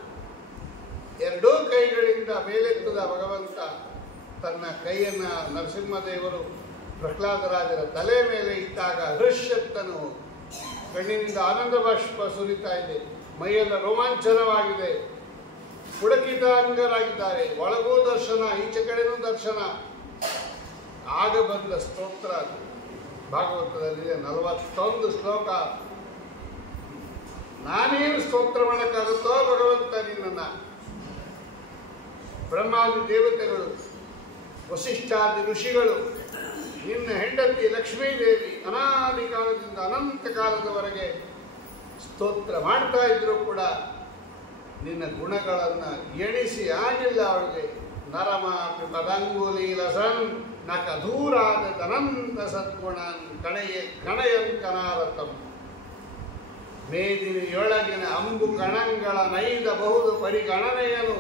2 ಕೈಗಳಿಂದ ಮೇಲೆತ್ತದ ಭಗವಂತ ತನ್ನ ಕೈಯನ್ನ ನರಸಿಂಹದೇವರು ಪ್ರಹ್ಲಾದರಾಜರ ತಲೆ ಮೇಲೆ ಇಟ್ಟಾಗ ಹೃಷ್ಯತ್ತನು ಕಣ್ಣಿನಿಂದ ಆನಂದ ಬಾಷ್ಪ ಸುರಿತಾ ಇದೆ, ಮೈಯೆಲ್ಲ ರೋಮಾಂಚನವಾಗಿದೆ, ಪುಳಕಿತಾಂಗರಾಗಿದ್ದಾರೆ. ಒಳಗೂ ದರ್ಶನ, ಈಚೆ ಕಡೆನೂ ದರ್ಶನ. ಆಗ ಬಂದ ಸ್ತೋತ್ರ ಭಾಗವತದಲ್ಲಿದೆ, 41 ಶ್ಲೋಕ. ನಾನೇನು ಸ್ತೋತ್ರ ಮಾಡಕ್ಕಾಗುತ್ತೋ ಭಗವಂತ ನಿನ್ನನ್ನ. ಬ್ರಹ್ಮಾದಿ ದೇವತೆಗಳು, ವಸಿಷ್ಠಾದಿ ಋಷಿಗಳು, ನಿನ್ನ ಹೆಂಡತಿ ಲಕ್ಷ್ಮೀದೇವಿ ಅನಾದಿ ಕಾಲದಿಂದ ಅನಂತ ಕಾಲದವರೆಗೆ ಸ್ತೋತ್ರ ಮಾಡ್ತಾ ಇದ್ರು ಕೂಡ ನಿನ್ನ ಗುಣಗಳನ್ನು ಎಣಿಸಿ ಆಗಿಲ್ಲ ಅವಳಿಗೆ. ನರಮಾಪಿ ಪದಂಗುಲೀಲಸನ್ ನ ಕಧೂರಾದ ಅನಂತ ಸದ್ಗುಣನ್ ಕಣಯಂಕನಾರತಂ. ಮೇದಿನಿಯೊಳಗಿನ ಅಂಬು ಕಣಂಗಳ ನೈದ ಬಹುದು ಪರಿಗಣನೆಯನು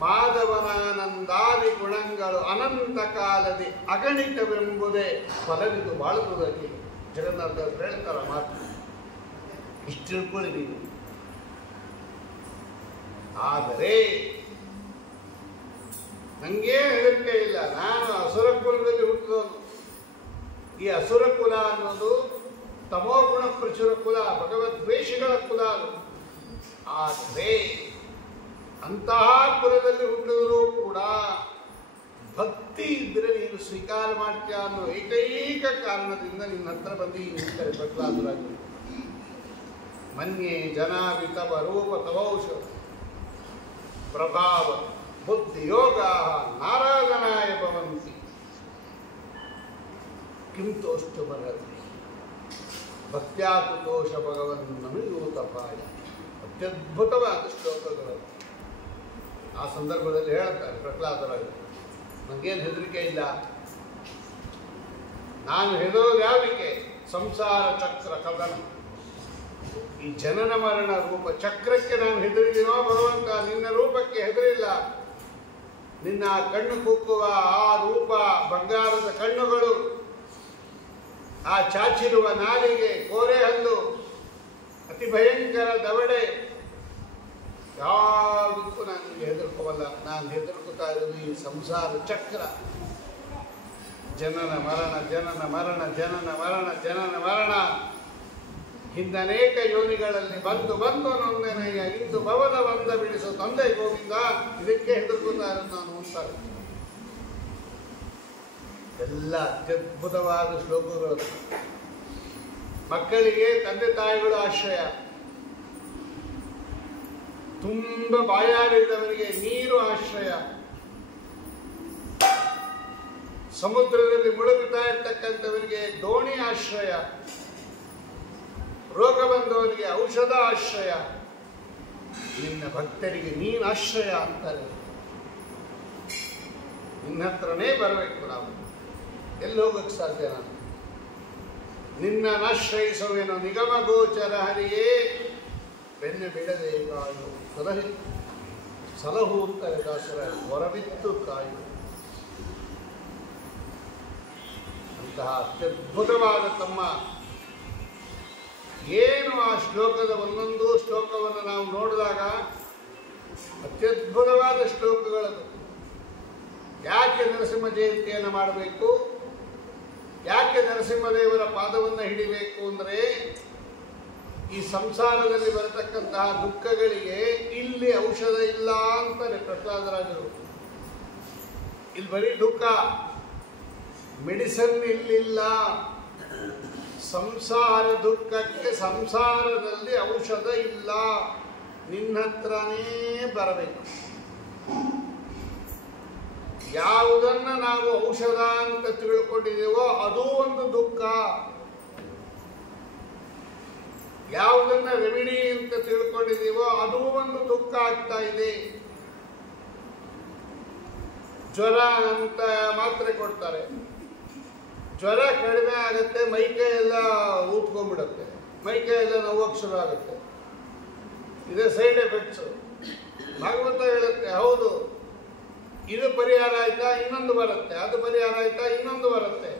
ಮಾಧವನಾನಂದಾದಿ ಗುಣಗಳು ಅನಂತ ಕಾಲದಿ ಅಗಣಿತವೆಂಬುದೇ ಫಲವಿದು ಬಾಳುವುದಕ್ಕೆ. ಜಗನ್ನಾಥರು ಹೇಳ್ತಾರ ಮಾತು. ಇಷ್ಟು ತಿಳ್ಕೊಳ್ಳಿ ನೀವು. ಆದರೆ ನನಗೇ ಹೆದರಿಕೆ ಇಲ್ಲ, ನಾನು ಅಸುರ ಕುಲದಲ್ಲಿ ಹುಟ್ಟಿದವನು. ಈ ಅಸುರ ಕುಲ ಅನ್ನೋದು ತಮೋಗುಣ ಪ್ರಚುರ ಕುಲ, ಭಗವದ್ವೇಷಿಗಳ ಕುಲ ಅದು. ಆದರೆ ಅಂತಹ ಕುಲದಲ್ಲಿ ಹುಟ್ಟಿದರೂ ಕೂಡ ಭಕ್ತಿ ಇದ್ರೆ ನೀನು ಸ್ವೀಕಾರ ಮಾಡ್ತೀಯ ಅನ್ನೋ ಏಕೈಕ ಕಾರಣದಿಂದ ನಿನ್ನ ಹತ್ರ ಬಂದು ನಿಂತಾರೆ ಪ್ರಹ್ಲಾದರಾಜರು. ಮನ್ಯೆ ಜನಾವಿತವ ರೂಪ ತವೌಷ ಪ್ರಭಾವ ಬುದ್ಧಿ ಯೋಗ ನಾರಾಯಣಾಯ ಭವಂತಿ ಕಿಂ ತೋಷ್ಟು ಬರತಿ ಭಕ್ತ್ಯಾತು ದೋಷ ಭಗವನ್ನನು ಯೂತಪಾಯ. ಅತ್ಯದ್ಭುತವಾದ ಶ್ಲೋಕಗಳು. ಆ ಸಂದರ್ಭದಲ್ಲಿ ಹೇಳ್ತಾರೆ ಪ್ರಹ್ಲಾದರಾಜರು, ನನಗೇನು ಹೆದರಿಕೆ ಇಲ್ಲ. ನಾನು ಹೆದರೋದು ಯಾವಿಗೆ? ಸಂಸಾರ ಚಕ್ರ ಕದನ, ಈ ಜನನ ಮರಣ ರೂಪ ಚಕ್ರಕ್ಕೆ ನಾನು ಹೆದರಿದ್ದೀನೋ ಭಗವಂತ, ನಿನ್ನ ರೂಪಕ್ಕೆ ಹೆದರಿಲ್ಲ. ನಿನ್ನ ಕಣ್ಣು ಕುಕ್ಕುವ ಆ ರೂಪ, ಬಂಗಾರದ ಕಣ್ಣುಗಳು, ಆ ಚಾಚಿರುವ ನಾಲಿಗೆ, ಕೋರೆ ಹಲ್ಲು, ಅತಿ ಭಯಂಕರ ದವಡೆ, ಯಾವುದಕ್ಕೂ ನನಗೆ ಹೆದರ್ಕೋವಲ್ಲ. ನಾನು ಹೆದರ್ಕೋತಾ ಇರೋದು ಈ ಸಂಸಾರ ಚಕ್ರ. ಜನನ ಮರಣ, ಜನನ ಮರಣ, ಜನನ ಮರಣ, ಜನನ ಮರಣ. ಹಿಂದನೇಕ ಯೋನಿಗಳಲ್ಲಿ ಬಂದು ಬಂದು ನೊಂದೆನೆಯ ಇಂದು ಭವನ ಬಂದ ಬಿಡಿಸೋ ತಂದೆ ಗೋವಿಂದ. ಇದಕ್ಕೆ ಹೆದರ್ಕೋತಾ ಇರೋದು ನಾನು ಅಂತಾರೆ. ಎಲ್ಲ ಅತ್ಯದ್ಭುತವಾದ ಶ್ಲೋಕಗಳು. ಮಕ್ಕಳಿಗೆ ತಂದೆ ತಾಯಿಗಳು ಆಶ್ರಯ, ತುಂಬ ಬಾಯಾರಿದ್ದವರಿಗೆ ನೀರು ಆಶ್ರಯ, ಸಮುದ್ರದಲ್ಲಿ ಮುಳುಗುತ್ತಾ ಇರ್ತಕ್ಕಂಥವರಿಗೆ ದೋಣಿ ಆಶ್ರಯ, ರೋಗ ಬಂದವರಿಗೆ ಔಷಧ ಆಶ್ರಯ, ನಿನ್ನ ಭಕ್ತರಿಗೆ ನೀನು ಆಶ್ರಯ ಅಂತಾರೆ. ನಿನ್ನ ಹತ್ರನೇ ಬರಬೇಕು ನಾವು, ಎಲ್ಲಿ ಹೋಗಕ್ಕೆ ಸಾಧ್ಯ? ನಾನು ನಿನ್ನನ್ನಾಶ್ರಯಿಸುವೆನು ನಿಗಮ ಗೋಚರ ಹರಿಯೇ. ಬೆನ್ನು ಬಿಡದೆ ಕಾಯು ಸಲಹು ಅಂತಾರೆ ದಾಸರ ಹೊರಬಿತ್ತು ಕಾಯು. ಅಂತಹ ಅತ್ಯದ್ಭುತವಾದ ತಮ್ಮ ಏನು ಆ ಶ್ಲೋಕದ ಒಂದೊಂದು ಶ್ಲೋಕವನ್ನು ನಾವು ನೋಡಿದಾಗ ಅತ್ಯದ್ಭುತವಾದ ಶ್ಲೋಕಗಳದು. ಯಾಕೆ ನರಸಿಂಹ ಜಯಂತಿಯನ್ನು ಮಾಡಬೇಕು, ಯಾಕೆ ನರಸಿಂಹದೇವರ ಪಾದವನ್ನು ಹಿಡಿಬೇಕು ಅಂದರೆ ಈ ಸಂಸಾರದಲ್ಲಿ ಬರತಕ್ಕಂತಹ ದುಃಖಗಳಿಗೆ ಇಲ್ಲಿ ಔಷಧ ಇಲ್ಲ ಅಂತಾರೆ ಪ್ರಹ್ಲಾದರಾಜರು. ಇಲ್ಲಿ ಬರೀ ದುಃಖ, ಮೆಡಿಸನ್ ಇಲ್ಲಿಲ್ಲ. ಸಂಸಾರ ದುಃಖಕ್ಕೆ ಸಂಸಾರದಲ್ಲಿ ಔಷಧ ಇಲ್ಲ, ನಿನ್ನ ಹತ್ರನೇ ಬರಬೇಕು. ಯಾವುದನ್ನ ನಾವು ಔಷಧ ಅಂತ ತಿಳ್ಕೊಂಡಿದ್ದೀವೋ ಅದು ಒಂದು ದುಃಖ, ಯಾವುದನ್ನ ರೆಮಿಡಿ ಅಂತ ತಿಳ್ಕೊಂಡಿದ್ದೀವೋ ಅದು ಒಂದು ದುಃಖ ಆಗ್ತಾ ಇದೆ. ಜ್ವರ ಅಂತ ಮಾತ್ರೆ ಕೊಡ್ತಾರೆ, ಜ್ವರ ಕಡಿಮೆ ಆಗುತ್ತೆ, ಮೈಕೈ ಎಲ್ಲ ಊದ್ಕೊಂಡ್ಬಿಡುತ್ತೆ, ಮೈಕೈ ಎಲ್ಲ ನೋವಕ್ಕೆ ಶುರು ಆಗುತ್ತೆ. ಇದೇ ಸೈಡ್ ಎಫೆಕ್ಟ್ಸು. ಭಾಗವತ ಹೇಳುತ್ತೆ, ಹೌದು ಇದು ಪರಿಹಾರ ಆಯ್ತಾ ಇನ್ನೊಂದು ಬರುತ್ತೆ, ಅದು ಪರಿಹಾರ ಆಯ್ತಾ ಇನ್ನೊಂದು ಬರುತ್ತೆ.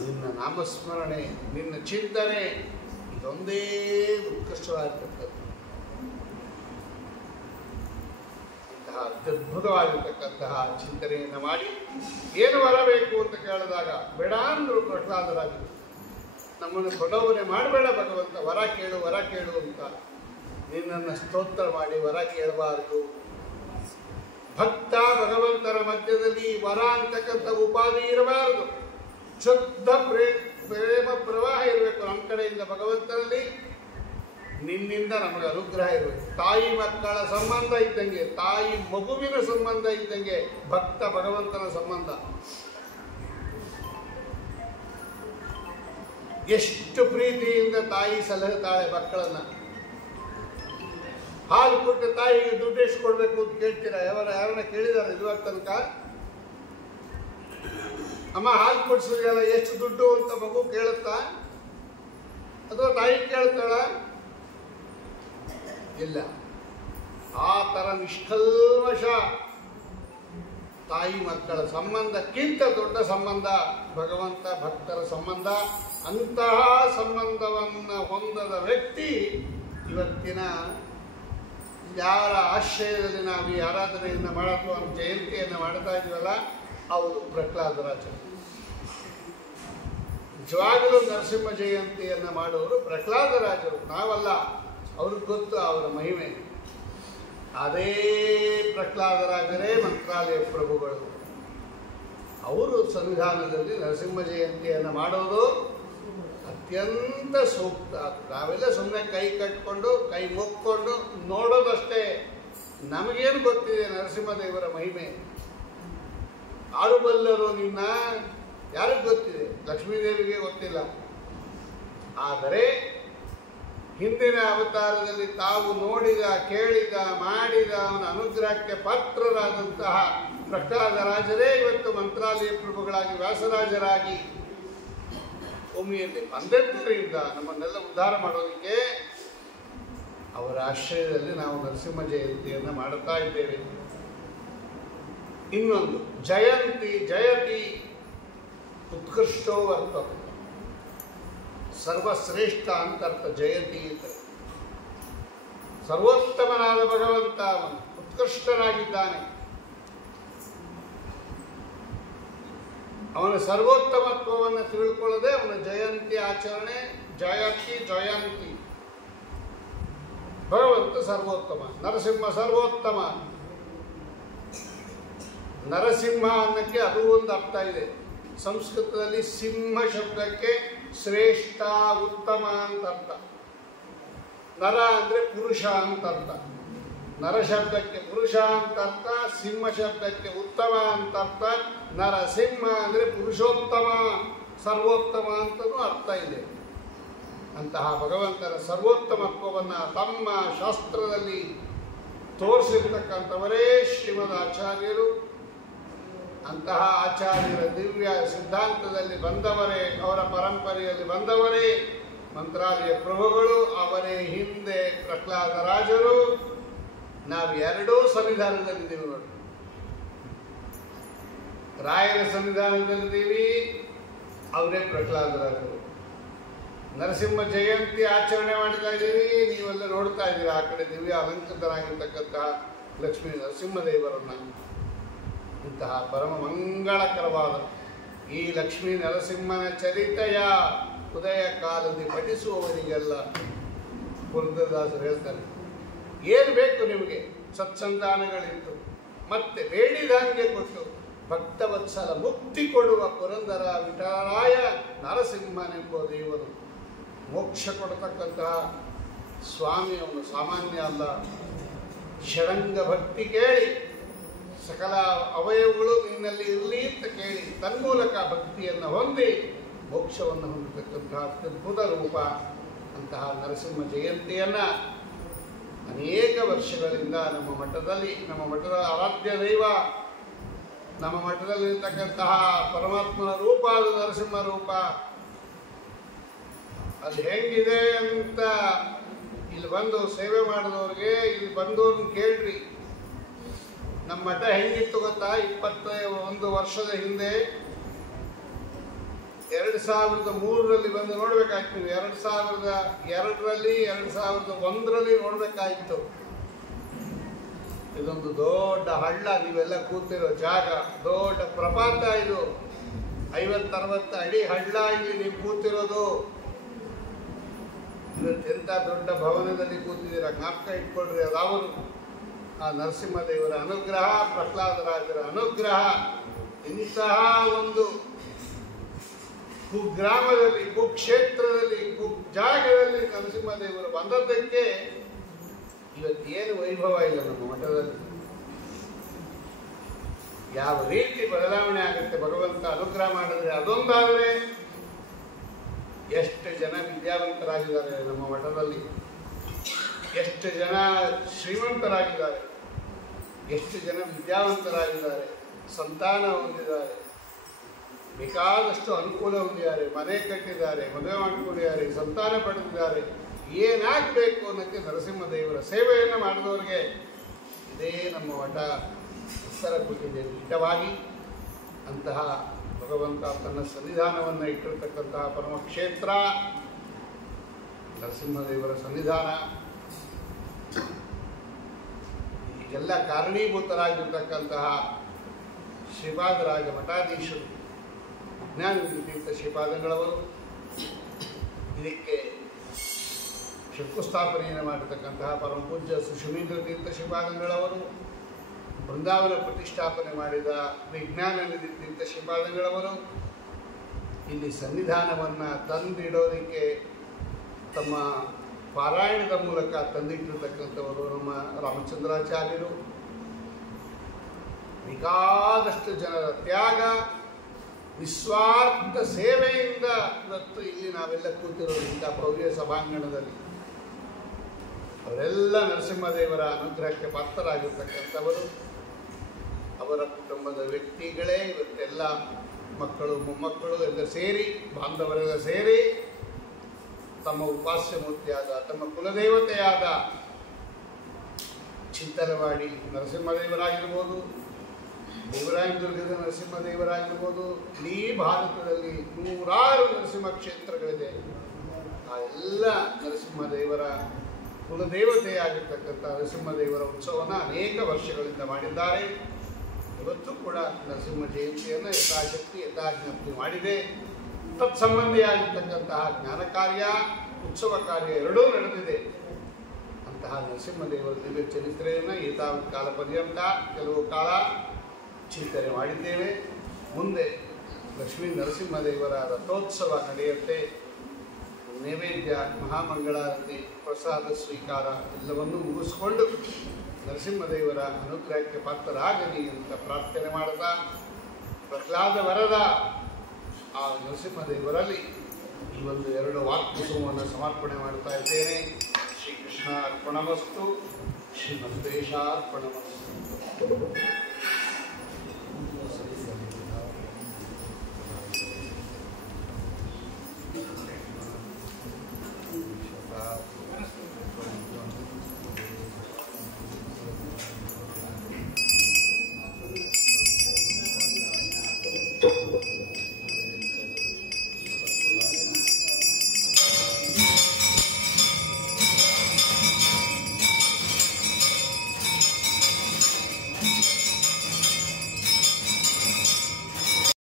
ನಿನ್ನ ನಾಮಸ್ಮರಣೆ, ನಿನ್ನ ಚಿಂತನೆ ಇದೊಂದೇ ಉತ್ಕೃಷ್ಟವಾಗಿರ್ತಕ್ಕಂಥ ಅಂತಹ ಅತ್ಯದ್ಭುತವಾಗಿರ್ತಕ್ಕಂತಹ ಚಿಂತನೆಯನ್ನು ಮಾಡಿ ಏನು ಬರಬೇಕು ಅಂತ ಕೇಳಿದಾಗ ಬೇಡ ಅಂದರು ಪ್ರಹ್ಲಾದರಾಜರು. ನಮ್ಮನ್ನು ಕೊಡವನೆ ಮಾಡಬೇಡ ಭಗವಂತ, ವರ ಕೇಳು ವರ ಕೇಳು ಅಂತ. ನಿನ್ನನ್ನು ಸ್ತೋತ್ರ ಮಾಡಿ ವರ ಕೇಳಬಾರದು. ಭಕ್ತ ಭಗವಂತನ ಮಧ್ಯದಲ್ಲಿ ವರ ಅಂತಕ್ಕಂಥ ಉಪಾಧಿ ಇರಬಾರದು. ಶುದ್ಧ ಪ್ರೇಮ ಪ್ರವಾಹ ಇರಬೇಕು ನಮ್ಮ ಕಡೆಯಿಂದ ಭಗವಂತನಲ್ಲಿ, ನಿನ್ನಿಂದ ನಮಗೆ ಅನುಗ್ರಹ ಇರಬೇಕು. ತಾಯಿ ಮಕ್ಕಳ ಸಂಬಂಧ ಇದ್ದಂಗೆ, ತಾಯಿ ಮಗುವಿನ ಸಂಬಂಧ ಇದ್ದಂಗೆ ಭಕ್ತ ಭಗವಂತನ ಸಂಬಂಧ. ಎಷ್ಟು ಪ್ರೀತಿಯಿಂದ ತಾಯಿ ಸಲಹುತ್ತಾಳೆ ಮಕ್ಕಳನ್ನ. ಹಾಲು ಕೊಟ್ಟು ತಾಯಿಗೆ ದುಡ್ಡು ಎಷ್ಟು ಕೊಡ್ಬೇಕು ಅಂತ ಕೇಳ್ತೀರಾ? ಯಾರನ್ನ ಕೇಳಿದಾರೆ ಇದುವರ ತನಕ? ಅಮ್ಮ ಹಾಲು ಕೊಡ್ಸಿದ್ಯಲ್ಲ ಎಷ್ಟು ದುಡ್ಡು ಅಂತ ಮಗು ಕೇಳುತ್ತಾ ಅಥವಾ ತಾಯಿ ಕೇಳ್ತಾಳ? ಇಲ್ಲ. ಆ ತರ ನಿಷ್ಕಲ್ಮಶ ತಾಯಿ ಮಕ್ಕಳ ಸಂಬಂಧಕ್ಕಿಂತ ದೊಡ್ಡ ಸಂಬಂಧ ಭಗವಂತ ಭಕ್ತರ ಸಂಬಂಧ. ಅಂತಹ ಸಂಬಂಧವನ್ನು ಹೊಂದದ ವ್ಯಕ್ತಿ ಇವತ್ತಿನ ಯಾರ ಆಶ್ರಯದಲ್ಲಿ ನಾವು ಈ ಆರಾಧನೆಯನ್ನು ಅಥವಾ ಜಯಂತಿಯನ್ನು ಮಾಡ್ತಾ ಇದೀವಲ್ಲ ಅವರು ಪ್ರಹ್ಲಾದರಾಜರು. ನಿಜವಾಗಲೂ ನರಸಿಂಹ ಜಯಂತಿಯನ್ನು ಮಾಡೋರು ಪ್ರಹ್ಲಾದರಾಜರು, ನಾವಲ್ಲ. ಅವ್ರಿಗೆ ಗೊತ್ತು ಅವರ ಮಹಿಮೆ. ಅದೇ ಪ್ರಹ್ಲಾದರಾಜರೇ ಮಂತ್ರಾಲಯ ಪ್ರಭುಗಳು. ಅವರು ಸಂವಿಧಾನದಲ್ಲಿ ನರಸಿಂಹ ಜಯಂತಿಯನ್ನು ಮಾಡೋದು ಅತ್ಯಂತ ಸೂಕ್ತ. ನಾವೆಲ್ಲ ಸುಮ್ಮನೆ ಕೈ ಕಟ್ಕೊಂಡು ಕೈ ಮುಕ್ಕೊಂಡು ನೋಡೋದಷ್ಟೇ. ನಮಗೇನು ಗೊತ್ತಿದೆ ನರಸಿಂಹದೇವರ ಮಹಿಮೆ? ಯಾರು ಬಲ್ಲರು ನಿನ್ನ? ಯಾರಿಗೆ ಗೊತ್ತಿದೆ? ಲಕ್ಷ್ಮೀದೇವಿಗೆ ಗೊತ್ತಿಲ್ಲ. ಆದರೆ ಹಿಂದಿನ ಅವತಾರದಲ್ಲಿ ತಾವು ನೋಡಿದ, ಕೇಳಿದ, ಮಾಡಿದ ಅವನ ಅನುಗ್ರಹಕ್ಕೆ ಪಾತ್ರರಾದಂತಹ ಪ್ರಹ್ಲಾದರಾಜರೇ ಇವತ್ತು ಮಂತ್ರಾಲಯ ಪ್ರಭುಗಳಾಗಿ ವ್ಯಾಸರಾಜರಾಗಿ ಭೂಮಿಯಲ್ಲಿ ಬಂದದ್ದರಿಂದ ನಮ್ಮನ್ನೆಲ್ಲ ಉದ್ಧಾರ ಮಾಡೋದಕ್ಕೆ ಅವರ ಆಶ್ರಯದಲ್ಲಿ ನಾವು ನರಸಿಂಹ ಜಯಂತಿಯನ್ನು ಮಾಡುತ್ತಾ ಇದ್ದೇವೆ. ಇನ್ನೊಂದು ಜಯಂತಿ, ಜಯತಿ ಉತ್ಕೃಷ್ಟೋ ವರ್ತತೆ, ಸರ್ವಶ್ರೇಷ್ಠ ಅಂತರ್ಥ. ಜಯತಿ ಅಂತ ಸರ್ವೋತ್ತಮನಾದ ಭಗವಂತ ಅವನು ಉತ್ಕೃಷ್ಟನಾಗಿದ್ದಾನೆ. ಅವನ ಸರ್ವೋತ್ತಮತ್ವವನ್ನು ತಿಳ್ಕೊಳ್ಳದೆ ಅವನ ಜಯಂತಿ ಆಚರಣೆ. ಜಯತಿ ಜಯಂತಿ, ಭಗವಂತ ಸರ್ವೋತ್ತಮ, ನರಸಿಂಹ ಸರ್ವೋತ್ತಮ. ನರಸಿಂಹ ಅನ್ನಕ್ಕೆ ಅದು ಒಂದು ಅರ್ಥ ಇದೆ. ಸಂಸ್ಕೃತದಲ್ಲಿ ಸಿಂಹ ಶಬ್ದಕ್ಕೆ ಶ್ರೇಷ್ಠ, ಉತ್ತಮ ಅಂತ ಅರ್ಥ. ನರ ಅಂದರೆ ಪುರುಷ ಅಂತ ಅರ್ಥ. ನರ ಶಬ್ದಕ್ಕೆ ಪುರುಷ ಅಂತ ಅರ್ಥ, ಸಿಂಹ ಶಬ್ದಕ್ಕೆ ಉತ್ತಮ ಅಂತ ಅರ್ಥ. ನರಸಿಂಹ ಅಂದರೆ ಪುರುಷೋತ್ತಮ, ಸರ್ವೋತ್ತಮ ಅಂತಲೂ ಅರ್ಥ ಇದೆ. ಅಂತಹ ಭಗವಂತನ ಸರ್ವೋತ್ತಮತ್ವವನ್ನು ತಮ್ಮ ಶಾಸ್ತ್ರದಲ್ಲಿ ತೋರಿಸಿರ್ತಕ್ಕಂಥವರೇ ಶ್ರೀಮದ್ ಆಚಾರ್ಯರು. ಅಂತಹ ಆಚಾರ್ಯರ ದಿವ್ಯ ಸಿದ್ಧಾಂತದಲ್ಲಿ ಬಂದವರೇ, ಅವರ ಪರಂಪರೆಯಲ್ಲಿ ಬಂದವರೇ ಮಂತ್ರಾಲಯ ಪ್ರಭುಗಳು, ಅವರೇ ಹಿಂದೆ ಪ್ರಹ್ಲಾದ ರಾಜರು. ನಾವು ಎರಡೂ ಸನ್ನಿಧಾನದಲ್ಲಿದ್ದೀವಿ ನೋಡಿ. ರಾಯರ ಸನ್ನಿಧಾನದಲ್ಲಿದ್ದೀವಿ, ಅವರೇ ಪ್ರಹ್ಲಾದ ರಾಜರು. ನರಸಿಂಹ ಜಯಂತಿ ಆಚರಣೆ ಮಾಡ್ತಾ ಇದ್ದೀವಿ, ನೀವೆಲ್ಲ ನೋಡ್ತಾ ಇದ್ದೀರಿ ಆ ಕಡೆ ದಿವ್ಯ ಅಲಂಕೃತರಾಗಿರ್ತಕ್ಕಂತಹ ಲಕ್ಷ್ಮೀ ನರಸಿಂಹದೇವರನ್ನ. ಇಂತಹ ಪರಮ ಮಂಗಳಕರವಾದ ಈ ಲಕ್ಷ್ಮೀ ನರಸಿಂಹನ ಚರಿತೆಯ ಉದಯ ಕಾಲದಲ್ಲಿ ಪಠಿಸುವವರಿಗೆಲ್ಲ ಪುರಂದರದಾಸರು ಹೇಳ್ತಾರೆ, ಏನು ಬೇಕು ನಿಮಗೆ? ಸತ್ಸಂತಾನಗಳಿತ್ತು, ಮತ್ತೆ ಬೇಡಿದಂಗೆ ಕೊಟ್ಟು ಭಕ್ತವತ್ಸಲ ಮುಕ್ತಿ ಕೊಡುವ ಪುರಂದರ ವಿಠಲರಾಯ ನರಸಿಂಹನೆಂಬ ದೇವರು. ಮೋಕ್ಷ ಕೊಡತಕ್ಕಂತಹ ಸ್ವಾಮಿ ಅವನು ಸಾಮಾನ್ಯ ಅಲ್ಲ. ಷಡಂಗ ಭಕ್ತಿ ಕೇಳಿ ಸಕಲ ಅವಯವಗಳು ನಿನ್ನಲ್ಲಿ ಇರಲಿ ಅಂತ ಕೇಳಿ ತನ್ಮೂಲಕ ಭಕ್ತಿಯನ್ನು ಹೊಂದಿ ಮೋಕ್ಷವನ್ನು ಹೊಂದತಕ್ಕಂತಹ ಅತ್ಯದ್ಭುತ ರೂಪ ಅಂತಹ ನರಸಿಂಹ ಜಯಂತಿಯನ್ನು ಅನೇಕ ವರ್ಷಗಳಿಂದ ನಮ್ಮ ಮಠದ ಆರಾಧ್ಯ ದೈವ, ನಮ್ಮ ಮಠದಲ್ಲಿರ್ತಕ್ಕಂತಹ ಪರಮಾತ್ಮನ ರೂಪ ಅದು ನರಸಿಂಹ ರೂಪ. ಅದು ಹೆಂಗಿದೆ ಅಂತ ಇಲ್ಲಿ ಬಂದು ಸೇವೆ ಮಾಡಿದವ್ರಿಗೆ, ಇಲ್ಲಿ ಬಂದವ್ರನ್ನ ಕೇಳ್ರಿ. ನಮ್ಮ ಮಠ ಹೆಂಗಿತ್ತು ಗೊತ್ತಾ? 21 ವರ್ಷದ ಹಿಂದೆ 2003ರಲ್ಲಿ ಬಂದು ನೋಡ್ಬೇಕಾಯ್ತು. 2002ರಲ್ಲಿ 2001ರಲ್ಲಿ ನೋಡ್ಬೇಕಾಯ್ತು. ಇದೊಂದು ದೊಡ್ಡ ಹಳ್ಳ, ನೀವೆಲ್ಲ ಕೂತಿರೋ ಜಾಗ, ದೊಡ್ಡ ಪ್ರಪಾತ ಇದು. 50-60 ಅಡಿ ಹಳ್ಳ ಇಲ್ಲಿ ನೀವು ಕೂತಿರೋದು. ಎಂಥ ದೊಡ್ಡ ಭವನದಲ್ಲಿ ಕೂತಿದ್ದೀರ, ಜ್ಞಾಪಕ ಇಟ್ಕೊಳ್ರಿ. ಅದಾವರು ಆ ನರಸಿಂಹದೇವರ ಅನುಗ್ರಹ, ಪ್ರಹ್ಲಾದರಾಜರ ಅನುಗ್ರಹ. ಇಂತಹ ಒಂದು ಕುಗ್ರಾಮದಲ್ಲಿ, ಕುಕ್ಷೇತ್ರದಲ್ಲಿ, ಜಾಗದಲ್ಲಿ ನರಸಿಂಹದೇವರು ಬಂದದ್ದಕ್ಕೆ ಇವತ್ತೇನು ವೈಭವ ಇಲ್ಲ ನಮ್ಮ ಮಠದಲ್ಲಿ. ಯಾವ ರೀತಿ ಬದಲಾವಣೆ ಆಗುತ್ತೆ ಭಗವಂತ ಅನುಗ್ರಹ ಮಾಡಿದ್ರೆ. ಅದೊಂದಾದರೆ ಎಷ್ಟು ಜನ ವಿದ್ಯಾವಂತರಾಗಿದ್ದಾರೆ ನಮ್ಮ ಮಠದಲ್ಲಿ, ಎಷ್ಟು ಜನ ಶ್ರೀಮಂತರಾಗಿದ್ದಾರೆ, ಎಷ್ಟು ಜನ ವಿದ್ಯಾವಂತರಾಗಿದ್ದಾರೆ, ಸಂತಾನ ಹೊಂದಿದ್ದಾರೆ, ಬೇಕಾದಷ್ಟು ಅನುಕೂಲ ಹೊಂದಿದ್ದಾರೆ, ಮನೆ ಕಟ್ಟಿದ್ದಾರೆ, ಮದುವೆ ಮಾಡಿಕೊಂಡಿದ್ದಾರೆ, ಸಂತಾನ ಪಡೆದಿದ್ದಾರೆ. ಏನಾಗಬೇಕು ಅನ್ನೋಕ್ಕೆ ನರಸಿಂಹದೇವರ ಸೇವೆಯನ್ನು ಮಾಡಿದವರಿಗೆ ಇದೇ ನಮ್ಮ ಮಠ ಉತ್ತರ ಕೊಟ್ಟಿದೆ. ಹಿತವಾಗಿ ಅಂತಹ ಭಗವಂತ ತನ್ನ ಸನ್ನಿಧಾನವನ್ನು ಇಟ್ಟಿರ್ತಕ್ಕಂತಹ ಪರಮ ಕ್ಷೇತ್ರ ನರಸಿಂಹದೇವರ ಸನ್ನಿಧಾನ. ಇದೆಲ್ಲ ಕಾರಣೀಭೂತರಾಗಿರ್ತಕ್ಕಂತಹ ಶ್ರೀಪಾದರಾಜ ಮಠಾಧೀಶರು, ಜ್ಞಾನತೀರ್ಥ ಶ್ರೀಪಾದಂಗಳವರು ಇದಕ್ಕೆ ಶಂಕುಸ್ಥಾಪನೆಯನ್ನು ಮಾಡಿರ್ತಕ್ಕಂತಹ ಪರಮ ಪೂಜ್ಯ ಸುಷಮೀಂದ್ರ ತೀರ್ಥ ಶ್ರೀಪಾದಂಗಳವರು, ಬೃಂದಾವನ ಪ್ರತಿಷ್ಠಾಪನೆ ಮಾಡಿದ ವಿಜ್ಞಾನನಿಧಿ ತೀರ್ಥ ಶ್ರೀಪಾದಂಗಳವರು ಇಲ್ಲಿ ಸನ್ನಿಧಾನವನ್ನು ತಂದಿಡೋದಕ್ಕೆ ತಮ್ಮ ಪಾರಾಯಣದ ಮೂಲಕ ತಂದಿಟ್ಟಿರ್ತಕ್ಕಂಥವರು ನಮ್ಮ ರಾಮಚಂದ್ರಾಚಾರ್ಯರು. ಬೇಕಾದಷ್ಟು ಜನರ ತ್ಯಾಗ, ನಿಸ್ವಾರ್ಥ ಸೇವೆಯಿಂದ ಇವತ್ತು ಇಲ್ಲಿ ನಾವೆಲ್ಲ ಕೂತಿರೋದು ಇಂಥ ಭವ್ಯ ಸಭಾಂಗಣದಲ್ಲಿ. ಅವರೆಲ್ಲ ನರಸಿಂಹದೇವರ ಅನುಗ್ರಹಕ್ಕೆ ಪಾತ್ರರಾಗಿರ್ತಕ್ಕಂಥವರು. ಅವರ ಕುಟುಂಬದ ವ್ಯಕ್ತಿಗಳೇ ಇವತ್ತೆಲ್ಲ ಮಕ್ಕಳು ಮೊಮ್ಮಕ್ಕಳು ಎಲ್ಲ ಸೇರಿ, ಬಾಂಧವರೆಲ್ಲ ಸೇರಿ ತಮ್ಮ ಉಪಾಸ್ಯ ಮೂರ್ತಿಯಾದ, ತಮ್ಮ ಕುಲದೇವತೆಯಾದ ಚಿಂತನವಾಡಿ ನರಸಿಂಹದೇವರಾಗಿರ್ಬೋದು, ಭೋಗರಾಯನದುರ್ಗದ ನರಸಿಂಹದೇವರಾಗಿರ್ಬೋದು, ಇಡೀ ಭಾರತದಲ್ಲಿ 100 ನರಸಿಂಹ ಕ್ಷೇತ್ರಗಳಿದೆ. ಆ ಎಲ್ಲ ನರಸಿಂಹದೇವರ ಕುಲದೇವತೆಯಾಗಿರ್ತಕ್ಕಂಥ ನರಸಿಂಹದೇವರ ಉತ್ಸವವನ್ನು ಅನೇಕ ವರ್ಷಗಳಿಂದ ಮಾಡಿದ್ದಾರೆ. ಇವತ್ತು ಕೂಡ ನರಸಿಂಹ ಜಯಂತಿಯನ್ನು ಯಥಾಶಕ್ತಿ ಯಥಾಜ್ಞಪ್ತಿ ಮಾಡಿದೆ. ತತ್ಸಂಬಂಧಿಯಾಗಿರ್ತಕ್ಕಂತಹ ಜ್ಞಾನ ಕಾರ್ಯ, ಉತ್ಸವ ಕಾರ್ಯ ಎರಡೂ ನಡೆದಿದೆ. ಅಂತಹ ನರಸಿಂಹದೇವರ ದಿವ್ಯ ಚರಿತ್ರೆಯನ್ನು ಏತಾವತ್ ಕಾಲ ಪರ್ಯಂತ ಕೆಲವು ಕಾಲ ಚಿಂತನೆ ಮಾಡಿದ್ದೇವೆ. ಮುಂದೆ ಲಕ್ಷ್ಮೀ ನರಸಿಂಹದೇವರ ರಥೋತ್ಸವ ನಡೆಯುತ್ತೆ. ನೈವೇದ್ಯ, ಮಹಾಮಂಗಳಾರತಿ, ಪ್ರಸಾದ ಸ್ವೀಕಾರ ಎಲ್ಲವನ್ನೂ ಮುಗಿಸ್ಕೊಂಡು ನರಸಿಂಹದೇವರ ಅನುಗ್ರಹಕ್ಕೆ ಪಾತ್ರರಾಗಲಿ ಅಂತ ಪ್ರಾರ್ಥನೆ ಮಾಡ್ತಾ, ಪ್ರಹ್ಲಾದ ವರದ ಆ ನರಸಿಂಹದೇವರಲ್ಲಿ ಈ ಒಂದು 2 ವಾಕ್ಯಸಮವನ್ನು ಸಮರ್ಪಣೆ ಮಾಡ್ತಾ ಇದ್ದೇನೆ. ಶ್ರೀಕೃಷ್ಣ ಅರ್ಪಣಮಸ್ತು, ಶ್ರೀಮಂತೇಶ ಅರ್ಪಣಮಸ್ತು.